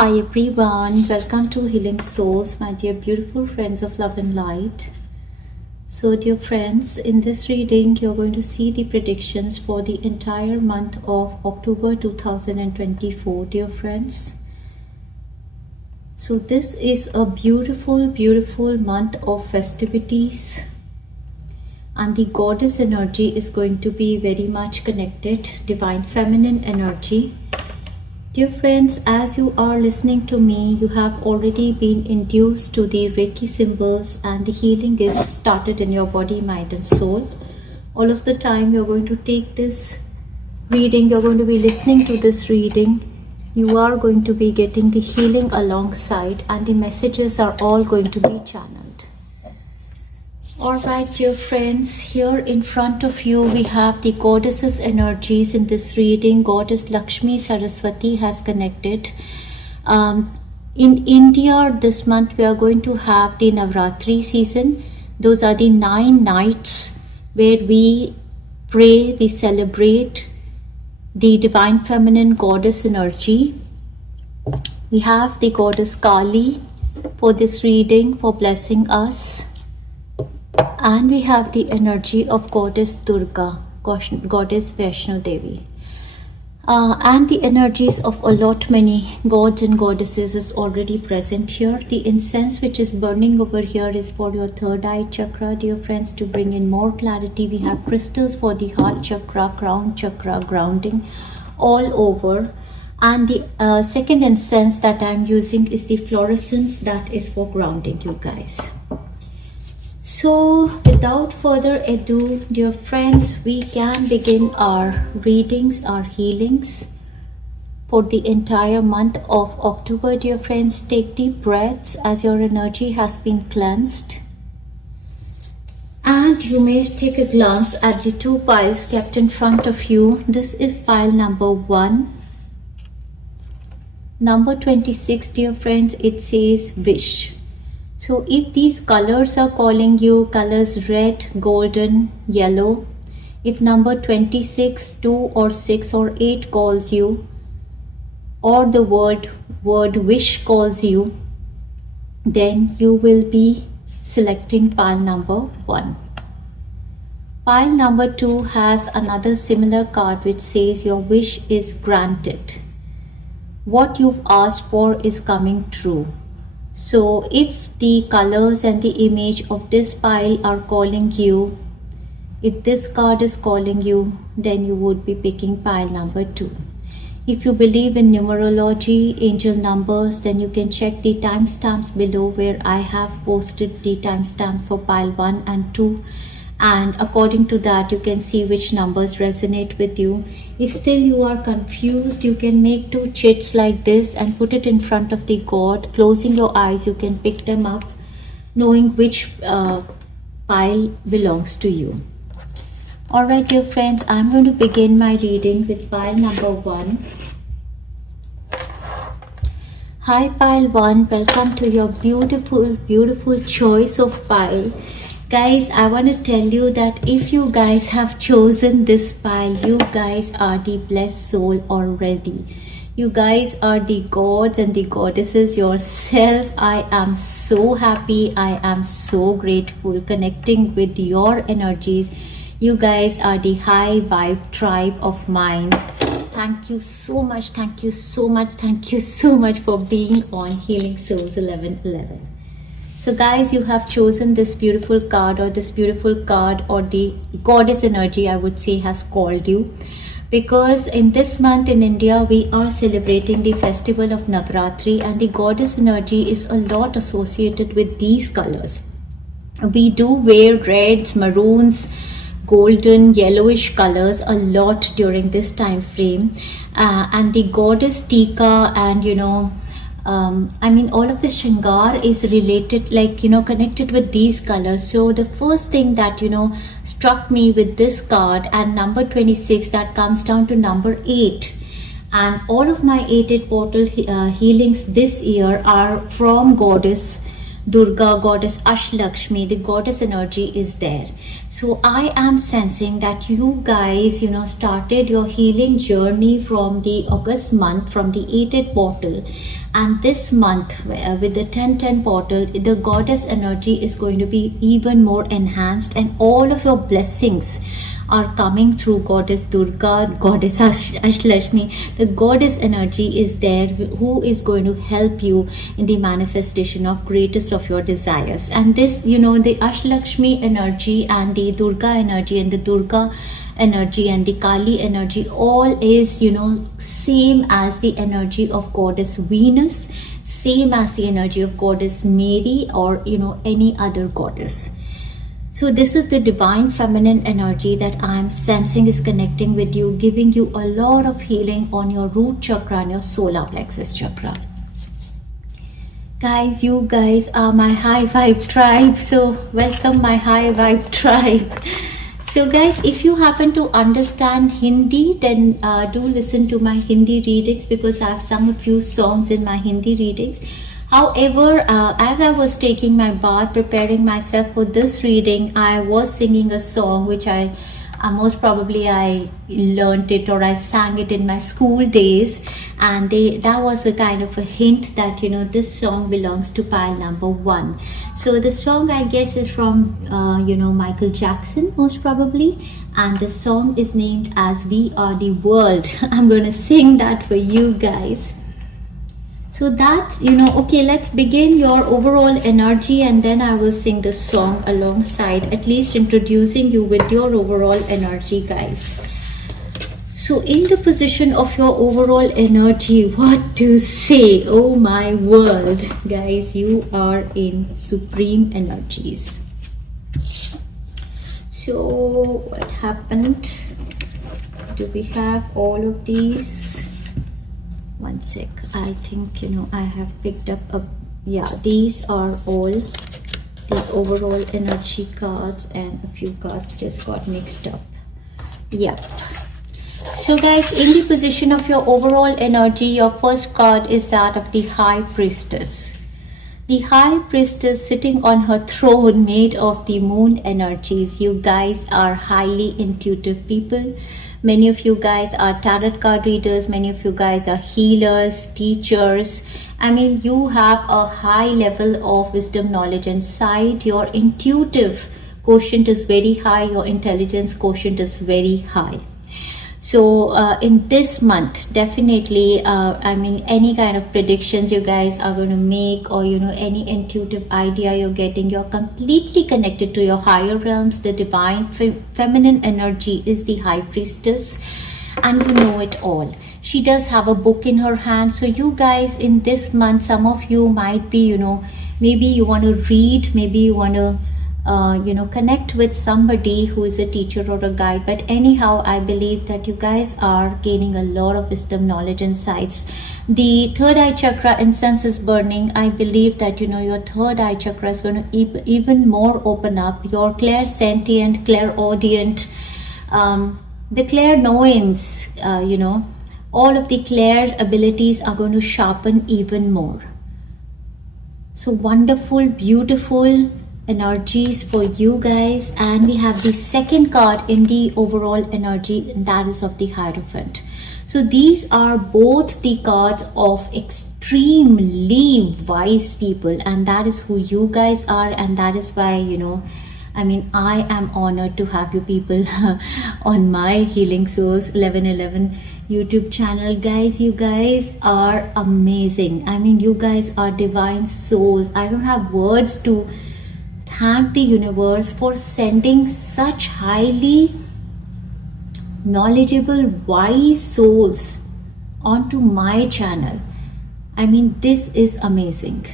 Hi everyone, welcome to Healing Souls, my dear beautiful friends of love and light. So dear friends, in this reading you're going to see the predictions for the entire month of October 2024, dear friends. So this is a beautiful month of festivities, and the goddess energy is going to be very much connected, divine feminine energy. Dear friends, as you are listening to me, you have already been induced to the Reiki symbols, and the healing is started in your body, mind and soul. All of the time you're going to take this reading, you're going to be listening to this reading, you are going to be getting the healing alongside, and the messages are all going to be channeled. Alright dear friends, here in front of you we have the goddesses energies in this reading. Goddess Lakshmi Saraswati has connected. In India this month we are going to have the Navratri season. Those are the 9 nights where we pray, we celebrate the divine feminine goddess energy. We have the goddess Kali for this reading, for blessing us. And we have the energy of goddess Durga, goddess Vaishno Devi, and the energies of a lot many gods and goddesses is already present here. The incense which is burning over here is for your third eye chakra, dear friends, to bring in more clarity. We have crystals for the heart chakra, crown chakra, grounding all over. And the second incense that I'm using is the fluorescence, that is for grounding, you guys. So without further ado, dear friends, we can begin our readings, our healings for the entire month of October. Dear friends, take deep breaths as your energy has been cleansed. And you may take a glance at the 2 piles kept in front of you. This is pile number 1. Number 26, dear friends, it says wish. So if these colors are calling you, colors red, golden, yellow, if number 26, 2 or 6 or 8 calls you, or the word wish calls you, then you will be selecting pile number 1. Pile number 2 has another similar card which says your wish is granted. What you've asked for is coming true. So if the colors and the image of this pile are calling you, if this card is calling you, then you would be picking pile number 2. If you believe in numerology, angel numbers, then you can check the timestamps below where I have posted the timestamp for pile 1 and 2. And according to that, you can see which numbers resonate with you. If still you are confused, you can make 2 chits like this and put it in front of the god. Closing your eyes, you can pick them up, knowing which pile belongs to you. Alright dear friends, I'm going to begin my reading with pile number 1. Hi pile 1, welcome to your beautiful choice of pile. Guys, I want to tell you that if you guys have chosen this pile, you guys are the blessed soul already. You guys are the gods and the goddesses yourself. I am so happy. I am so grateful connecting with your energies. You guys are the high vibe tribe of mine. Thank you so much. Thank you so much. Thank you so much for being on Healing Souls 1111. So guys, you have chosen this beautiful card, or the goddess energy, I would say, has called you, because in this month in India we are celebrating the festival of Navratri, and the goddess energy is a lot associated with these colors. We do wear reds, maroons, golden, yellowish colors a lot during this time frame, and the goddess Tika and all of the Shingar is related, connected with these colors. So the first thing that struck me with this card and number 26, that comes down to number 8, and all of my 8 portal healings this year are from goddess Durga, goddess Ashtakshmi. The goddess energy is there. So I am sensing that you guys, started your healing journey from the August month, from the 8th portal. And this month, with the 1010 portal, the goddess energy is going to be even more enhanced, and all of your blessings are coming through goddess Durga, goddess Ashtalakshmi. The goddess energy is there, who is going to help you in the manifestation of greatest of your desires. And this, the Ashtalakshmi energy and the Durga energy and the Durga energy and the Kali energy, all is, same as the energy of goddess Venus, same as the energy of goddess Mary, or any other goddess. So this is the divine feminine energy that I am sensing is connecting with you, giving you a lot of healing on your root chakra and your solar plexus chakra. Guys, you guys are my high vibe tribe, so welcome my high vibe tribe. So guys, if you happen to understand Hindi, then do listen to my Hindi readings, because I've sung a few songs in my Hindi readings. However, as I was taking my bath, preparing myself for this reading, I was singing a song which I most probably I learned it, or I sang it in my school days, and that was a kind of a hint that this song belongs to pile number 1. So the song, I guess, is from Michael Jackson most probably, and the song is named as We Are the World. I'm going to sing that for you guys. So that's, okay, let's begin your overall energy, and then I will sing the song alongside, at least introducing you with your overall energy, guys. So in the position of your overall energy, what to say? Oh my world, guys, you are in supreme energies. So what happened? Do we have all of these? One sec, I think I have picked up these are all the overall energy cards, and a few cards just got mixed up. So guys, in the position of your overall energy, your first card is that of the High Priestess. The High Priestess sitting on her throne made of the moon energies. You guys are highly intuitive people. Many of you guys are tarot card readers. Many of you guys are healers, teachers. I mean, you have a high level of wisdom, knowledge, and sight. Your intuitive quotient is very high. Your intelligence quotient is very high. So in this month, definitely, any kind of predictions you guys are going to make, or any intuitive idea you're getting, you're completely connected to your higher realms. The divine feminine energy is the High Priestess, and you know it all. She does have a book in her hand. So you guys, in this month, some of you might be, maybe you want to read, maybe you want to connect with somebody who is a teacher or a guide. But anyhow, I believe that you guys are gaining a lot of wisdom, knowledge, and insights. The third eye chakra incense is burning. I believe that your third eye chakra is going to even more open up. Your clairsentient, clairaudient, the clairvoyance, all of the clair abilities are going to sharpen even more. So wonderful, beautiful energies for you guys. And we have the second card in the overall energy, and that is of the Hierophant. So these are both the cards of extremely wise people, and that is who you guys are. And that is why I am honored to have you people on my Healing Souls 1111 YouTube channel. Guys, you guys are amazing. You guys are divine souls. I don't have words to thank the universe for sending such highly knowledgeable, wise souls onto my channel. This is amazing,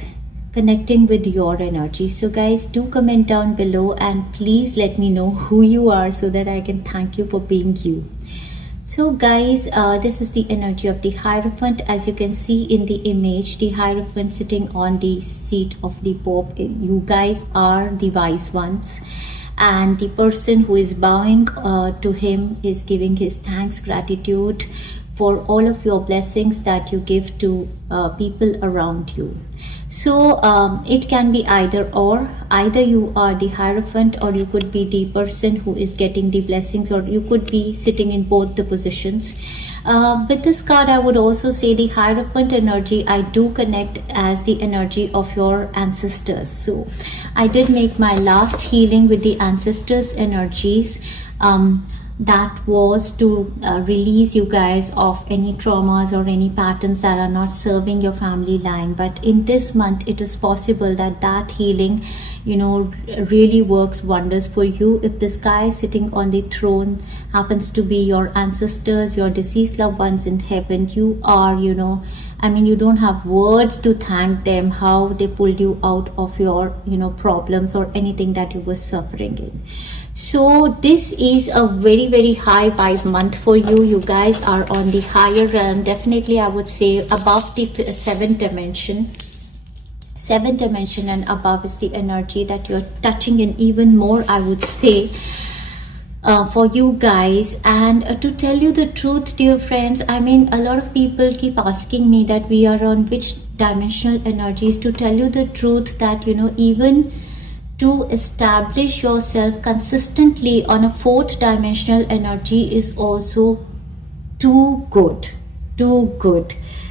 connecting with your energy. So guys, do comment down below, and please let me know who you are so that I can thank you for being you. So guys, this is the energy of the Hierophant. As you can see in the image, the Hierophant sitting on the seat of the Pope. You guys are the wise ones, and the person who is bowing to him is giving his thanks, gratitude for all of your blessings that you give to people around you. So it can be either or. Either you are the Hierophant, or you could be the person who is getting the blessings, or you could be sitting in both the positions. With this card, I would also say the Hierophant energy I do connect as the energy of your ancestors. So I did make my last healing with the ancestors energies. That was to release you guys of any traumas or any patterns that are not serving your family line. But in this month, it is possible that that healing, you know, really works wonders for you. If this guy sitting on the throne happens to be your ancestors, your deceased loved ones in heaven, you are, you know, I mean, you don't have words to thank them how they pulled you out of your, you know, problems or anything that you were suffering in. So this is a very, very high vibe month for you. You guys are on the higher realm. Definitely, I would say above the seventh dimension. Seventh dimension and above is the energy that you're touching, and even more, I would say, for you guys. And to tell you the truth, dear friends, I mean, a lot of people keep asking me that we are on which dimensional energies. To tell you the truth, that, you know, even to establish yourself consistently on a fourth dimensional energy is also too good.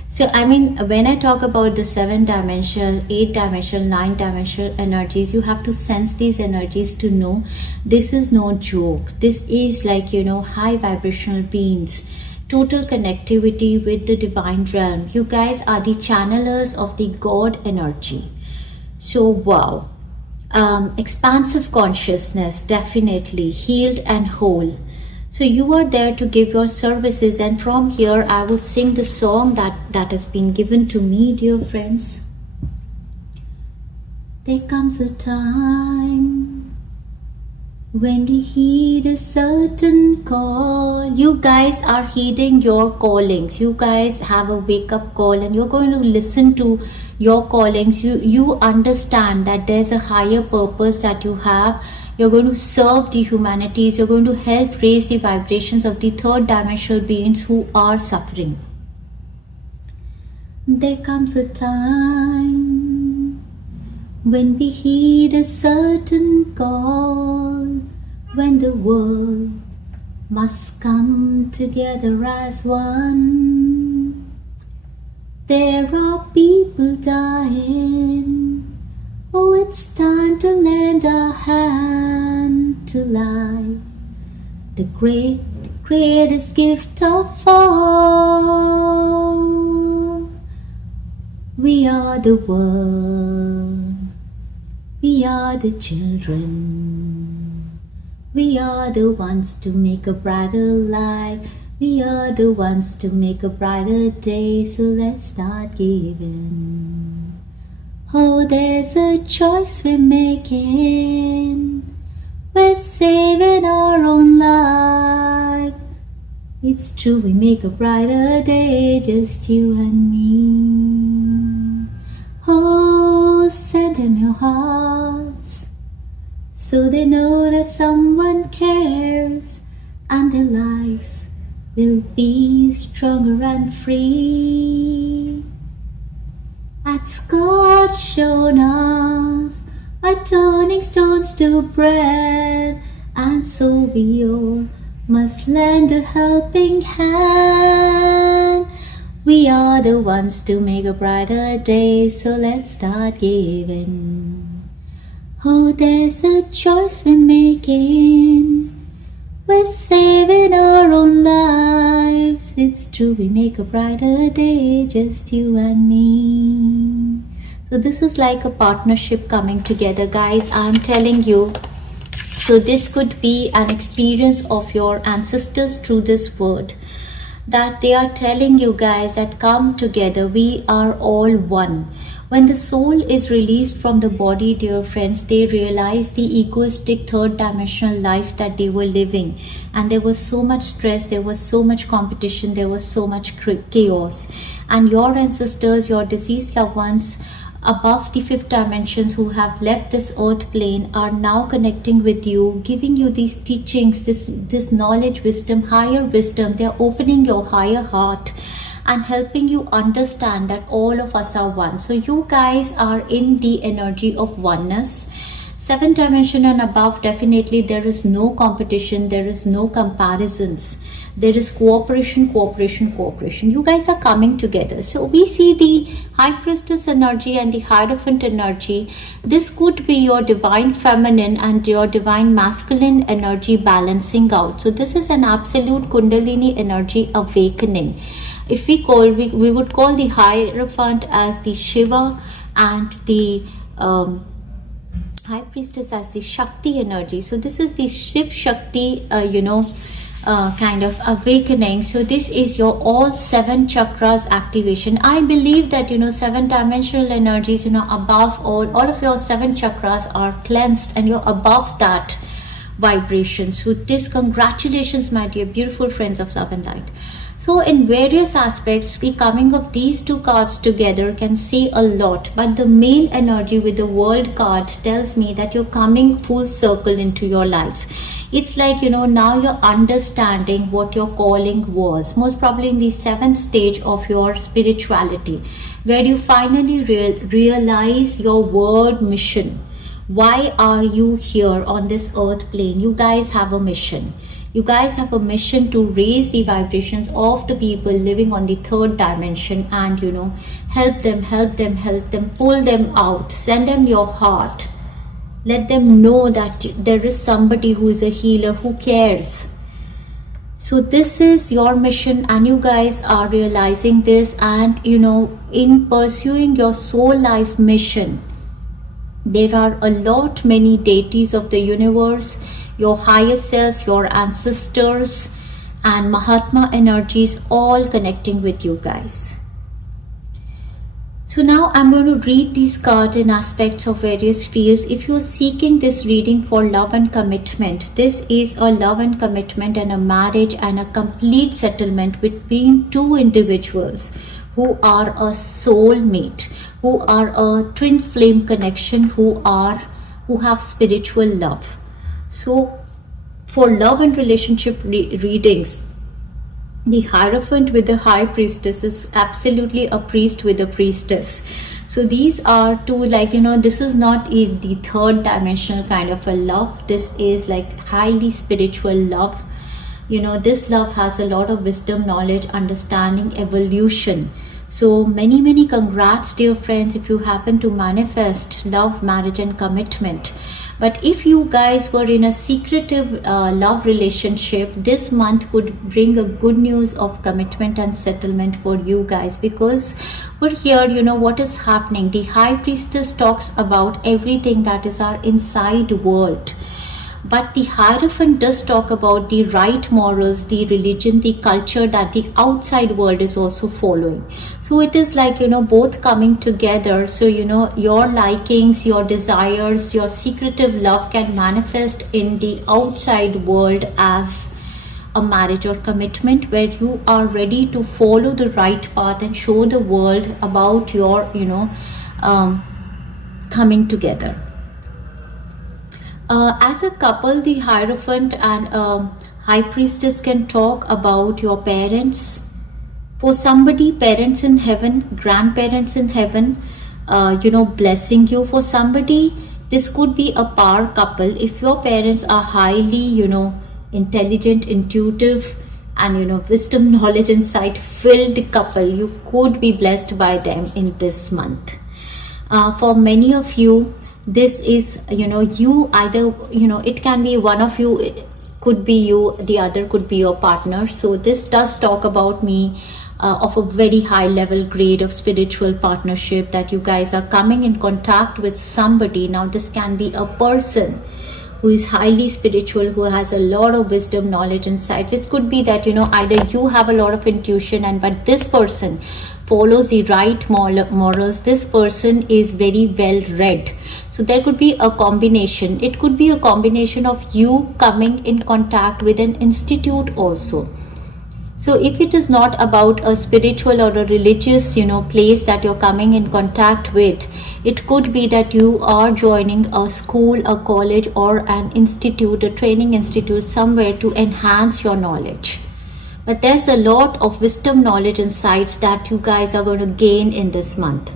So I mean, when I talk about the 7-dimensional, 8-dimensional, 9-dimensional energies, you have to sense these energies to know this is no joke. This is like, you know, high vibrational beings, total connectivity with the divine realm. You guys are the channelers of the God energy. So wow. Expansive consciousness, definitely healed and whole. So you are there to give your services, and from here I would sing the song that has been given to me, dear friends. There comes a time when we heed a certain call. You guys are heeding your callings. You guys have a wake-up call, and you're going to listen to your callings. You understand that there's a higher purpose that you have. You're going to serve the humanities. You're going to help raise the vibrations of the third dimensional beings who are suffering. There comes a time when we heed a certain call, when the world must come together as one. There are people dying. Oh, it's time to lend a hand to life, the greatest gift of all. We are the world. We are the children. We are the ones to make a brighter life. We are the ones to make a brighter day. So let's start giving. Oh, there's a choice we're making. We're saving our own life. It's true, we make a brighter day, just you and me. Oh, send them your hearts, so they know that someone cares, and their lives will be stronger and free. As God's shown us by turning stones to bread, and so we all must lend a helping hand. We are the ones to make a brighter day, so let's start giving. Oh, there's a choice we're making. We're saving our own lives. It's true, we make a brighter day, just you and me. So this is like a partnership coming together, guys. I'm telling you. So this could be an experience of your ancestors through this word, that they are telling you guys that come together, we are all one. When the soul is released from the body, dear friends, they realize the egoistic third dimensional life that they were living, and there was so much stress, there was so much competition, there was so much chaos, and your ancestors, your deceased loved ones, above the fifth dimensions who have left this earth plane are now connecting with you, giving you these teachings, this knowledge, wisdom, higher wisdom. They are opening your higher heart and helping you understand that all of us are one. So you guys are in the energy of oneness. Seventh dimension and above, definitely there is no competition, there is no comparisons. There is cooperation, cooperation, cooperation. You guys are coming together. So we see the High Priestess energy and the Hierophant energy. This could be your divine feminine and your divine masculine energy balancing out. So this is an absolute Kundalini energy awakening. If we would call the Hierophant as the Shiva and the High Priestess as the Shakti energy. So this is the Shiv Shakti, kind of awakening. So this is your all 7 chakras activation. I believe that 7 dimensional energies, above all of your 7 chakras are cleansed and you're above that vibration. So this, congratulations my dear beautiful friends of love and light. So in various aspects, the coming of these 2 cards together can say a lot, but the main energy with the World card tells me that you're coming full circle into your life. It's like, now you're understanding what your calling was, most probably in the 7th stage of your spirituality, where you finally realize your word mission. Why are you here on this earth plane? You guys have a mission. You guys have a mission to raise the vibrations of the people living on the 3rd dimension and, help them, pull them out, send them your heart. Let them know that there is somebody who is a healer, who cares. So this is your mission and you guys are realizing this, and, in pursuing your soul life mission, there are many deities of the universe, your higher self, your ancestors, and Mahatma energies all connecting with you guys. So now I'm going to read these cards in aspects of various fields. If you're seeking this reading for love and commitment, this is a love and commitment and a marriage and a complete settlement between 2 individuals who are a soulmate, who are a twin flame connection, who have spiritual love. So for love and relationship readings, the Hierophant with the High Priestess is absolutely a priest with a priestess. So these are 2, this is not the 3rd dimensional kind of a love. This is like highly spiritual love. This love has a lot of wisdom, knowledge, understanding, evolution. So many congrats, dear friends, if you happen to manifest love, marriage and commitment. But if you guys were in a secretive love relationship, this month could bring a good news of commitment and settlement for you guys, because we're here, what is happening. The High Priestess talks about everything that is our inside world. But the Hierophant does talk about the right morals, the religion, the culture that the outside world is also following. So it is like, both coming together. So, your likings, your desires, your secretive love can manifest in the outside world as a marriage or commitment, where you are ready to follow the right path and show the world about your, coming together. As a couple, the Hierophant and High Priestess can talk about your parents. For somebody, parents in heaven, grandparents in heaven, blessing you. For somebody, this could be a power couple. If your parents are highly, intelligent, intuitive, and, wisdom, knowledge, insight filled couple, you could be blessed by them in this month. For many of you, this is, you either, it can be one of you, it could be you, the other could be your partner. So this does talk about me of a very high level grade of spiritual partnership, that you guys are coming in contact with somebody. Now this can be a person who is highly spiritual, who has a lot of wisdom, knowledge, insights. It could be that, either you have a lot of intuition, but this person follows the right morals. This person is very well read. So there could be a combination. It could be a combination of you coming in contact with an institute also. So if it is not about a spiritual or a religious, place that you're coming in contact with, it could be that you are joining a school, a college, or an institute, a training institute somewhere to enhance your knowledge. But there's a lot of wisdom, knowledge, insights that you guys are going to gain in this month.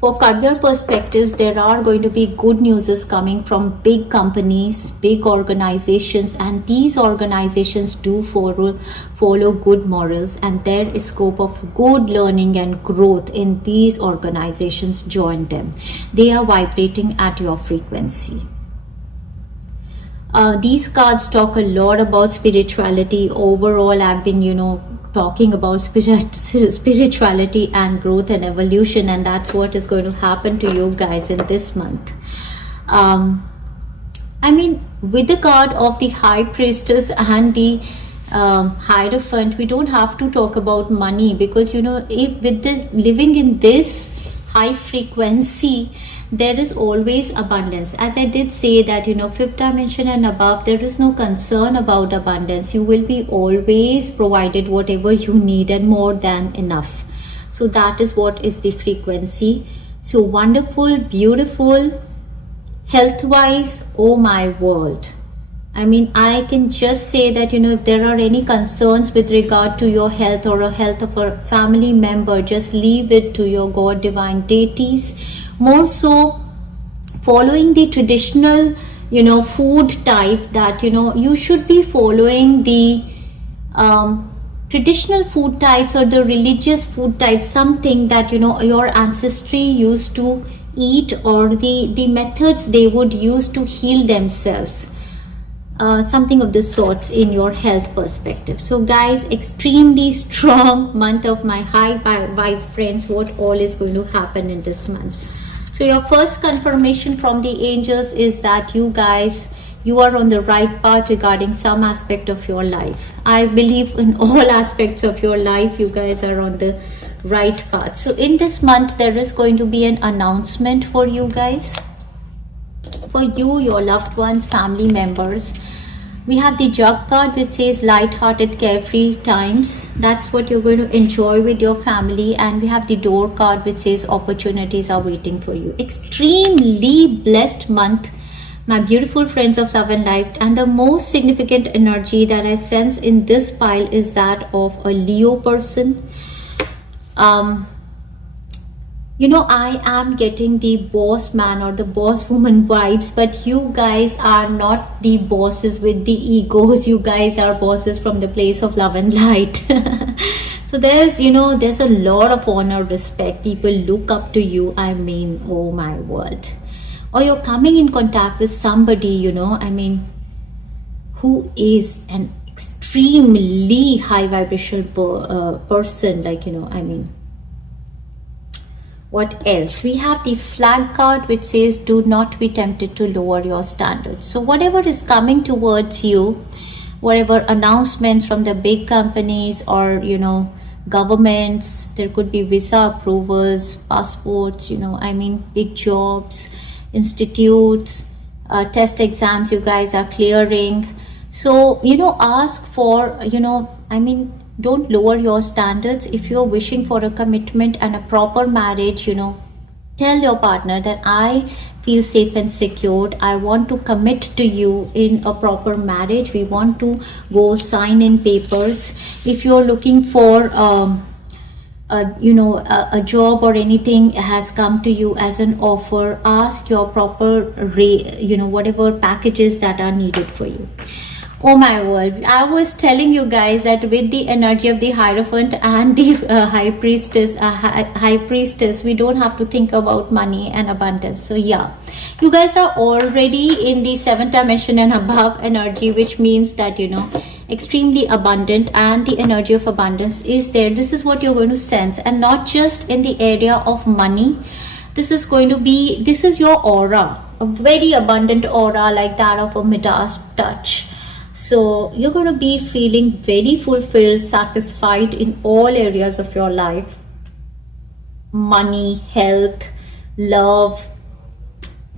For career perspectives, there are going to be good news coming from big companies, big organizations, and these organizations do follow good morals, and there is scope of good learning and growth in these organizations. Join them. They are vibrating at your frequency. These cards talk a lot about spirituality. Overall, I've been, talking about spirituality and growth and evolution, and that's what is going to happen to you guys in this month. With the card of the High Priestess and the Hierophant, we don't have to talk about money, because if with this living in this high frequency, there is always abundance. As I did say that, fifth dimension and above, there is no concern about abundance. You will be always provided whatever you need and more than enough. So that is what is the frequency. So wonderful, beautiful, health wise, oh my world. I can just say that, if there are any concerns with regard to your health or a health of a family member, just leave it to your God, divine deities. More so, following the traditional, food type, that, you should be following the traditional food types or the religious food types, something that, your ancestry used to eat, or the methods they would use to heal themselves. Something of the sorts in your health perspective. So guys, extremely strong month of my high vibe friends. What all is going to happen in this month? So your first confirmation from the angels is that you guys, you are on the right path regarding some aspect of your life. I believe in all aspects of your life, you guys are on the right path. So in this month, there is going to be an announcement for you guys, for you, your loved ones, family members. We have the Jug card, which says light-hearted, carefree times. That's what you're going to enjoy with your family. And we have the Door card, which says opportunities are waiting for you. Extremely blessed month, my beautiful friends of love and light. And the most significant energy that I sense in this pile is that of a Leo person. I am getting the boss man or the boss woman vibes, but you guys are not the bosses with the egos. You guys are bosses from the place of love and light. So there's a lot of honor, respect. People look up to you. Oh my word. Or you're coming in contact with somebody, who is an extremely high vibrational person, What else? We have the Flag card, which says do not be tempted to lower your standards. So whatever is coming towards you, whatever announcements from the big companies or governments, there could be visa approvals, passports, big jobs, institutes, test exams you guys are clearing. So ask for don't lower your standards. If you're wishing for a commitment and a proper marriage, tell your partner that I feel safe and secured. I want to commit to you in a proper marriage. We want to go sign in papers. If you're looking for a job or anything has come to you as an offer, ask your proper whatever packages that are needed for you. Oh my word, I was telling you guys that with the energy of the Hierophant and the High Priestess, we don't have to think about money and abundance. So yeah, you guys are already in the 7th dimension and above energy, which means that, extremely abundant, and the energy of abundance is there. This is what you're going to sense, and not just in the area of money. This is your aura, a very abundant aura like that of a Midas touch. So you're going to be feeling very fulfilled, satisfied in all areas of your life. Money, health, love,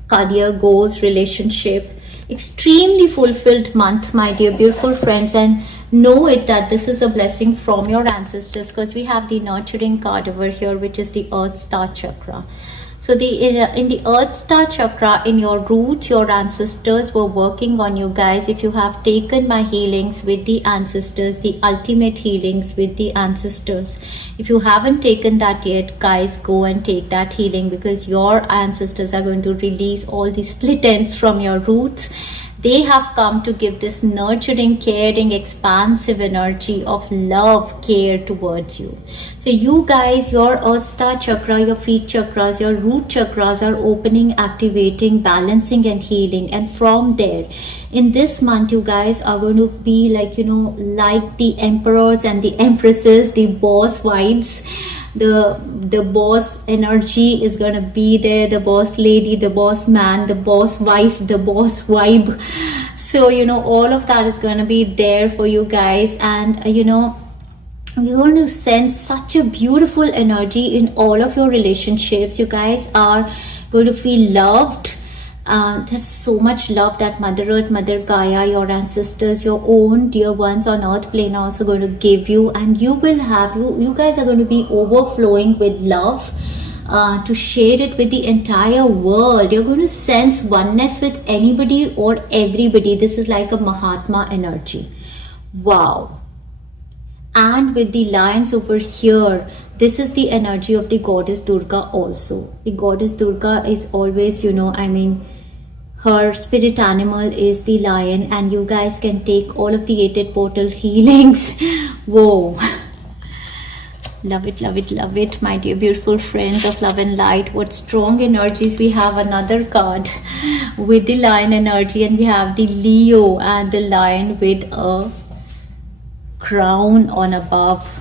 career goals, relationship. extremely fulfilled month, my dear beautiful friends, and know it that this is a blessing from your ancestors, because we have the nurturing card over here, which is the Earth Star Chakra. So in the Earth Star Chakra, in your roots, your ancestors were working on you guys. If you have taken my healings with the ancestors, the ultimate healings with the ancestors, if you haven't taken that yet, guys, go and take that healing, because your ancestors are going to release all the split ends from your roots. They have come to give this nurturing, caring, expansive energy of love, care towards you. So you guys, your Earth Star Chakra, your feet chakras, your root chakras are opening, activating, balancing and healing. And from there, in this month, you guys are going to be like, like the emperors and the empresses, the boss vibes. The boss energy is gonna be there, the boss lady, the boss man, the boss wife, the boss vibe. So all of that is gonna be there for you guys. And you're going to sense such a beautiful energy in all of your relationships. You guys are going to feel loved. There's so much love that Mother Earth, Mother Gaia, your ancestors, your own dear ones on earth plane are also going to give you. And you guys are going to be overflowing with love to share it with the entire world. You're going to sense oneness with anybody or everybody. This is like a Mahatma energy. Wow. And with the lions over here, this is the energy of the goddess Durga also. The goddess Durga is always, her spirit animal is the lion, and you guys can take all of the 8 portal healings. Whoa. Love it, love it, love it, my dear beautiful friends of love and light. What strong energies. We have another card with the lion energy, and we have the Leo and the lion with a crown on above.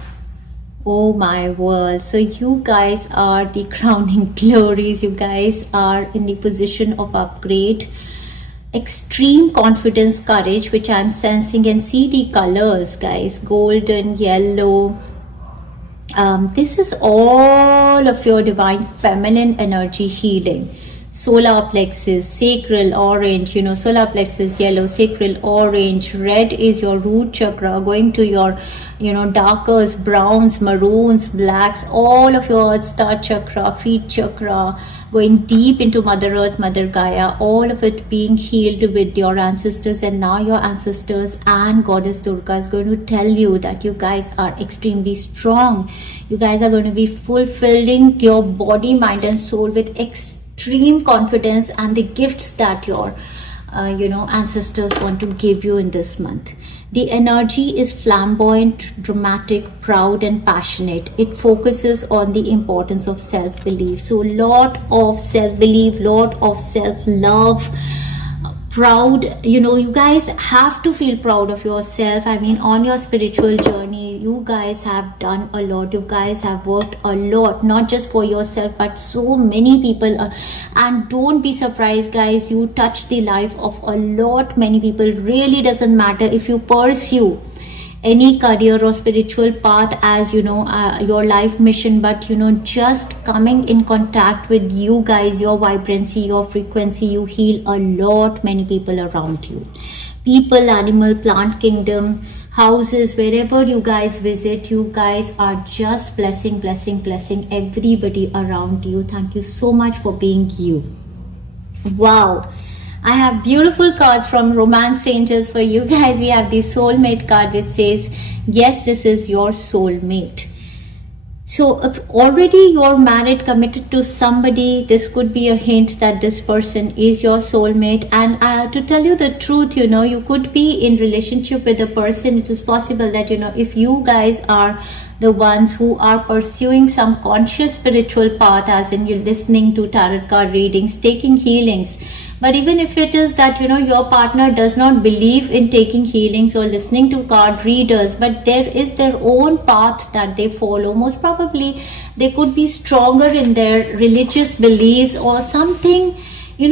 Oh my world. So you guys are the crowning glories. You guys are in the position of upgrade, extreme confidence, courage, which I'm sensing. And see the colors, guys, golden, yellow. This is all of your divine feminine energy healing. Solar plexus, sacral orange, solar plexus yellow, sacral orange, red is your root chakra, going to your darkers, browns, maroons, blacks, all of your Earth Star Chakra, feet chakra, going deep into Mother Earth, Mother Gaia, all of it being healed with your ancestors. And now your ancestors and Goddess Durga is going to tell you that you guys are extremely strong. You guys are going to be fulfilling your body, mind and soul with extreme confidence and the gifts that your ancestors want to give you in this month. The energy is flamboyant, dramatic, proud and passionate. It focuses on the importance of self-belief. So lot of self-belief, lot of self-love, proud. You guys have to feel proud of yourself. On your spiritual journey, you guys have done a lot. You guys have worked a lot, not just for yourself, but so many people. And don't be surprised, guys, you touch the life of a lot many people. Really doesn't matter if you pursue any career or spiritual path as your life mission, but just coming in contact with you guys, your vibrancy, your frequency, you heal a lot many people around you. People, animal, plant kingdom, houses, wherever you guys visit, you guys are just blessing everybody around you. Thank you so much for being you. Wow. I have beautiful cards from Romance Angels for you guys. We have the soulmate card, which says, yes, this is your soulmate. So if already you're married, committed to somebody, this could be a hint that this person is your soulmate. And to tell you the truth, you could be in relationship with a person. It is possible that, if you guys are the ones who are pursuing some conscious spiritual path, as in you're listening to tarot card readings, taking healings. But even if it is that, your partner does not believe in taking healings or listening to card readers, but there is their own path that they follow, most probably they could be stronger in their religious beliefs or something,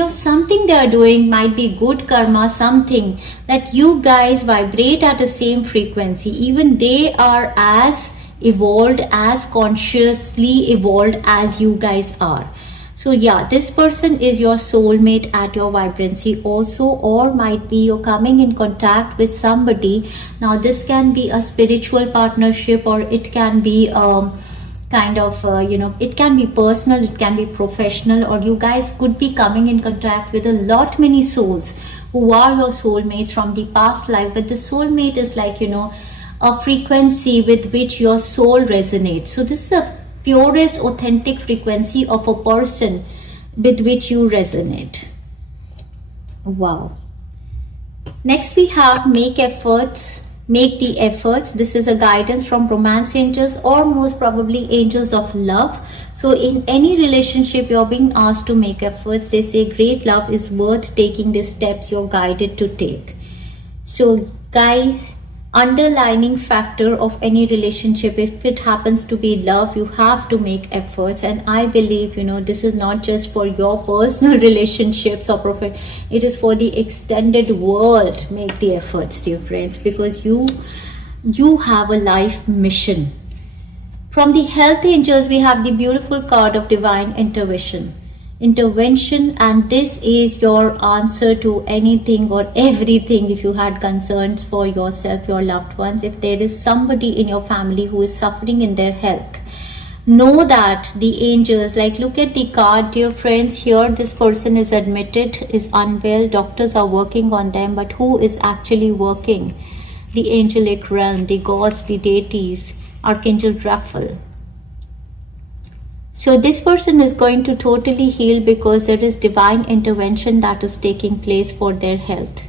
something they are doing might be good karma, something that you guys vibrate at the same frequency. Even they are as evolved, as consciously evolved as you guys are. So yeah, this person is your soulmate at your vibrancy also, or might be you're coming in contact with somebody. Now this can be a spiritual partnership, or it can be kind of it can be personal, it can be professional, or you guys could be coming in contact with a lot many souls who are your soulmates from the past life. But the soulmate is like, a frequency with which your soul resonates. So this is a purest authentic frequency of a person with which you resonate. Wow. Next we have make the efforts. This is a guidance from romance angels, or most probably angels of love. So in any relationship you're being asked to make efforts. They say great love is worth taking the steps you're guided to take. So guys, underlining factor of any relationship, if it happens to be love, you have to make efforts. And I believe, this is not just for your personal relationships or profit, it is for the extended world. Make the efforts, dear friends, because you have a life mission. From the health angels, we have the beautiful card of divine intervention, and this is your answer to anything or everything. If you had concerns for yourself, your loved ones, if there is somebody in your family who is suffering in their health, know that the angels, like, look at the card, dear friends. Here this person is admitted, is unwell, doctors are working on them, but who is actually working? The angelic realm, the gods, the deities, Archangel Raphael. So this person is going to totally heal, because there is divine intervention that is taking place for their health.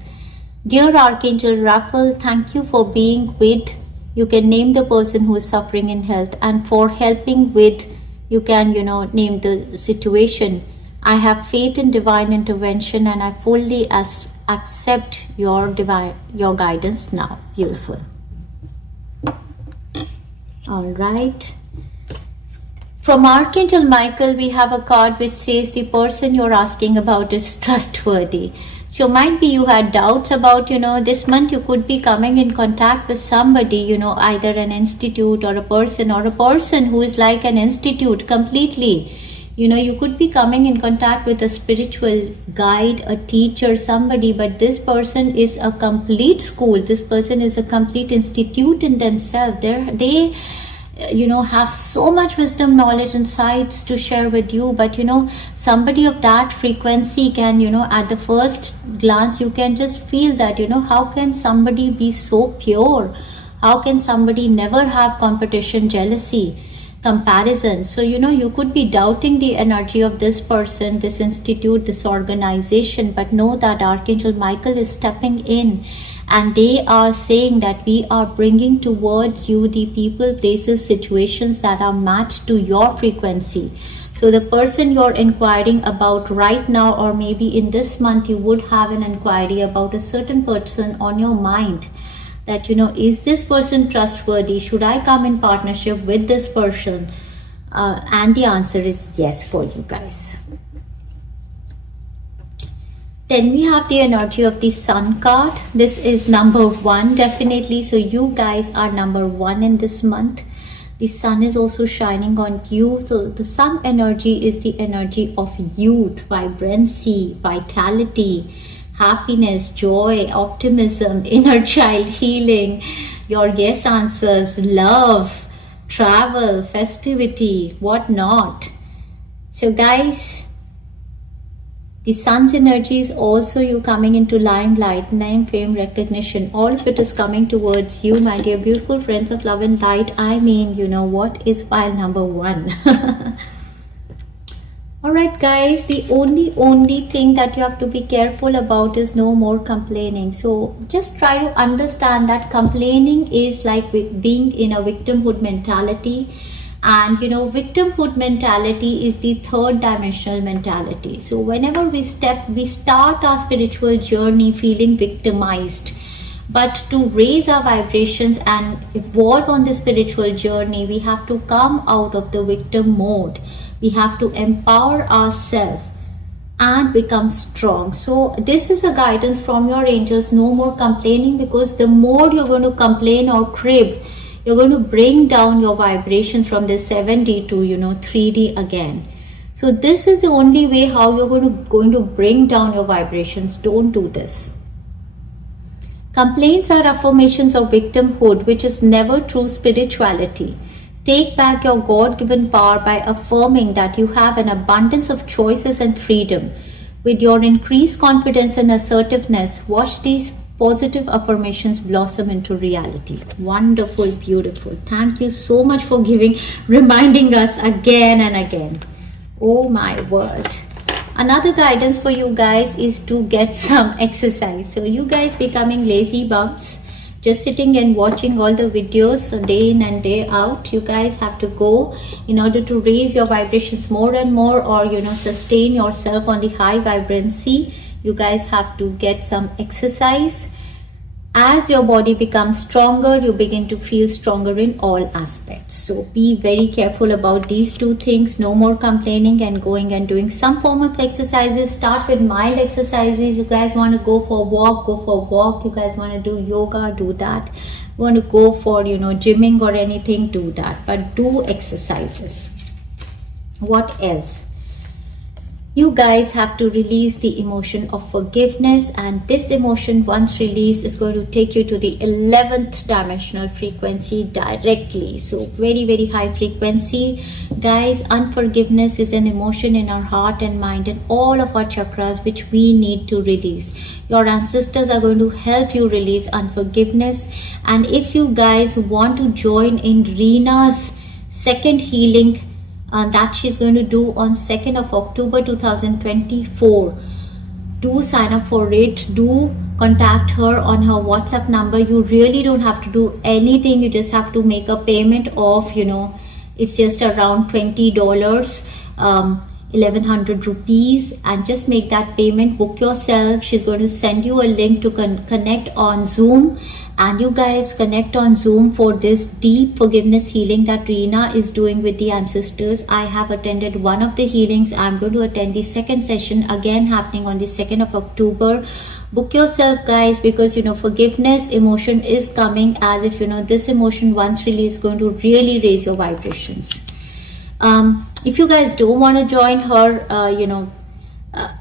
Dear Archangel Raphael, thank you for being with, you can name the person who is suffering in health, and for helping with, you can, name the situation. I have faith in divine intervention, and I fully accept your guidance now. Beautiful. All right. From Archangel Michael, we have a card which says the person you're asking about is trustworthy. So might be you had doubts about, this month you could be coming in contact with somebody, either an institute or a person who is like an institute completely. You could be coming in contact with a spiritual guide, a teacher, somebody, but this person is a complete school. This person is a complete institute in themselves. They have so much wisdom, knowledge, insights to share with you. But somebody of that frequency can, at the first glance, you can just feel that, how can somebody be so pure? How can somebody never have competition, jealousy, comparison? So you could be doubting the energy of this person, this institute, this organization, but know that Archangel Michael is stepping in, and they are saying that we are bringing towards you the people, places, situations that are matched to your frequency. So the person you're inquiring about right now, or maybe in this month, you would have an inquiry about a certain person on your mind, that is this person trustworthy? Should I come in partnership with this person? And the answer is yes for you guys. Then we have the energy of the Sun card. This is number 1, definitely. So you guys are number 1 in this month. The sun is also shining on you. So the sun energy is the energy of youth, vibrancy, vitality, happiness, joy, optimism, inner child healing, your yes answers, love, travel, festivity, whatnot. So guys, the sun's energy is also you coming into limelight, name, fame, recognition. All of it is coming towards you, my dear beautiful friends of love and light. I mean, what is pile number 1? Alright guys, the only thing that you have to be careful about is no more complaining. So just try to understand that complaining is like being in a victimhood mentality. And victimhood mentality is the third dimensional mentality. So whenever we start our spiritual journey feeling victimized. But to raise our vibrations and evolve on the spiritual journey, we have to come out of the victim mode. We have to empower ourselves and become strong. So this is a guidance from your angels. No more complaining, because the more you're going to complain or crib, you're going to bring down your vibrations from the 7D to 3D again. So this is the only way how you're going to bring down your vibrations. Don't do this. Complaints are affirmations of victimhood, which is never true spirituality. Take back your God-given power by affirming that you have an abundance of choices and freedom. With your increased confidence and assertiveness, watch these positive affirmations blossom into reality. Wonderful, beautiful. Thank you so much for reminding us again and again. Oh my word. Another guidance for you guys is to get some exercise. So you guys becoming lazy bums, just sitting and watching all the videos day in and day out, you guys have to go in order to raise your vibrations more and more, or sustain yourself on the high vibrancy. You guys have to get some exercise. As your body becomes stronger, you begin to feel stronger in all aspects. So be very careful about these two things. No more complaining and going and doing some form of exercises. Start with mild exercises. You guys want to go for a walk, go for a walk. You guys want to do yoga, do that. You want to go for gymming or anything, do that. But do exercises. What else? You guys have to release the emotion of forgiveness, and this emotion, once released, is going to take you to the 11th dimensional frequency directly. So very, very high frequency. Guys, unforgiveness is an emotion in our heart and mind and all of our chakras which we need to release. Your ancestors are going to help you release unforgiveness. And if you guys want to join in Reena's second healing that she's going to do on 2nd of October 2024, do sign up for it. Do contact her on her WhatsApp number. You really don't have to do anything. You just have to make a payment of it's just around $20, 1100 rupees, and just make that payment. Book yourself. She's going to send you a link to connect on Zoom, and you guys connect on Zoom for this deep forgiveness healing that Reena is doing with the ancestors. I have attended one of the healings. I'm going to attend the second session, again happening on the 2nd of October. Book yourself, guys, because forgiveness emotion is coming, as if this emotion once released is going to really raise your vibrations. If you guys don't want to join her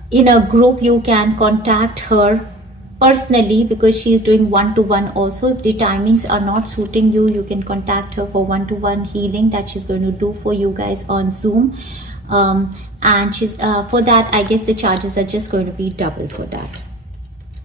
in a group, you can contact her personally, because she's doing one-to-one also. If the timings are not suiting you, you can contact her for one-to-one healing that she's going to do for you guys on Zoom. And she's for that, I guess the charges are just going to be double for that.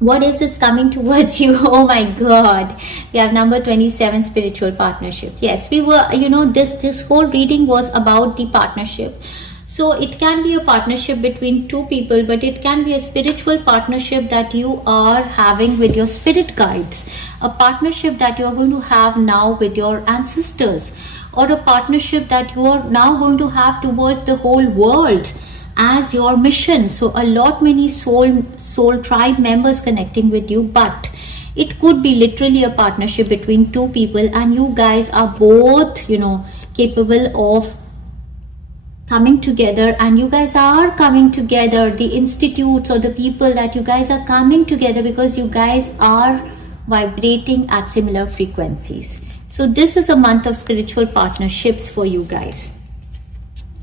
What is this coming towards you? Oh my God. We have number 27, spiritual partnership. Yes, we were, this whole reading was about the partnership. So it can be a partnership between two people, but it can be a spiritual partnership that you are having with your spirit guides, a partnership that you are going to have now with your ancestors, or a partnership that you are now going to have towards the whole world as your mission. So a lot many soul tribe members connecting with you, but it could be literally a partnership between two people, and you guys are both capable of coming together, and you guys are coming together, the institutes or the people that you guys are coming together because you guys are vibrating at similar frequencies. So this is a month of spiritual partnerships for you guys.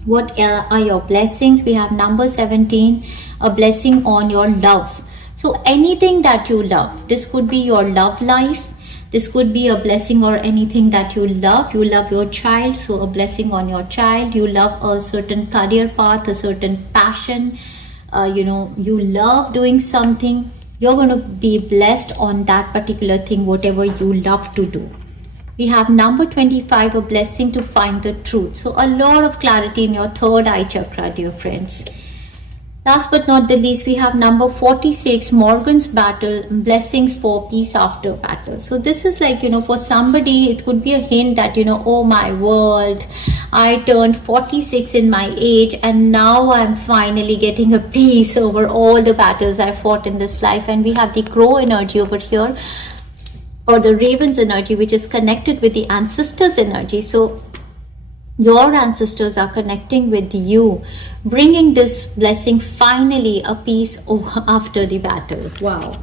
What are your blessings? We have number 17, a blessing on your love. So anything that you love, this could be your love life, this could be a blessing or anything that you love. You love your child, so a blessing on your child. You love a certain career path, a certain passion, you love doing something, you're going to be blessed on that particular thing, whatever you love to do. We have number 25, a blessing to find the truth. So a lot of clarity in your third eye chakra, dear friends. Last but not the least, we have number 46, Morgan's battle, blessings for peace after battle. So this is like, for somebody, it could be a hint that, oh my world, I turned 46 in my age, and now I'm finally getting a peace over all the battles I fought in this life. And we have the crow energy over here, or the raven's energy, which is connected with the ancestors' energy. So your ancestors are connecting with you, bringing this blessing, finally a peace after the battle. Wow.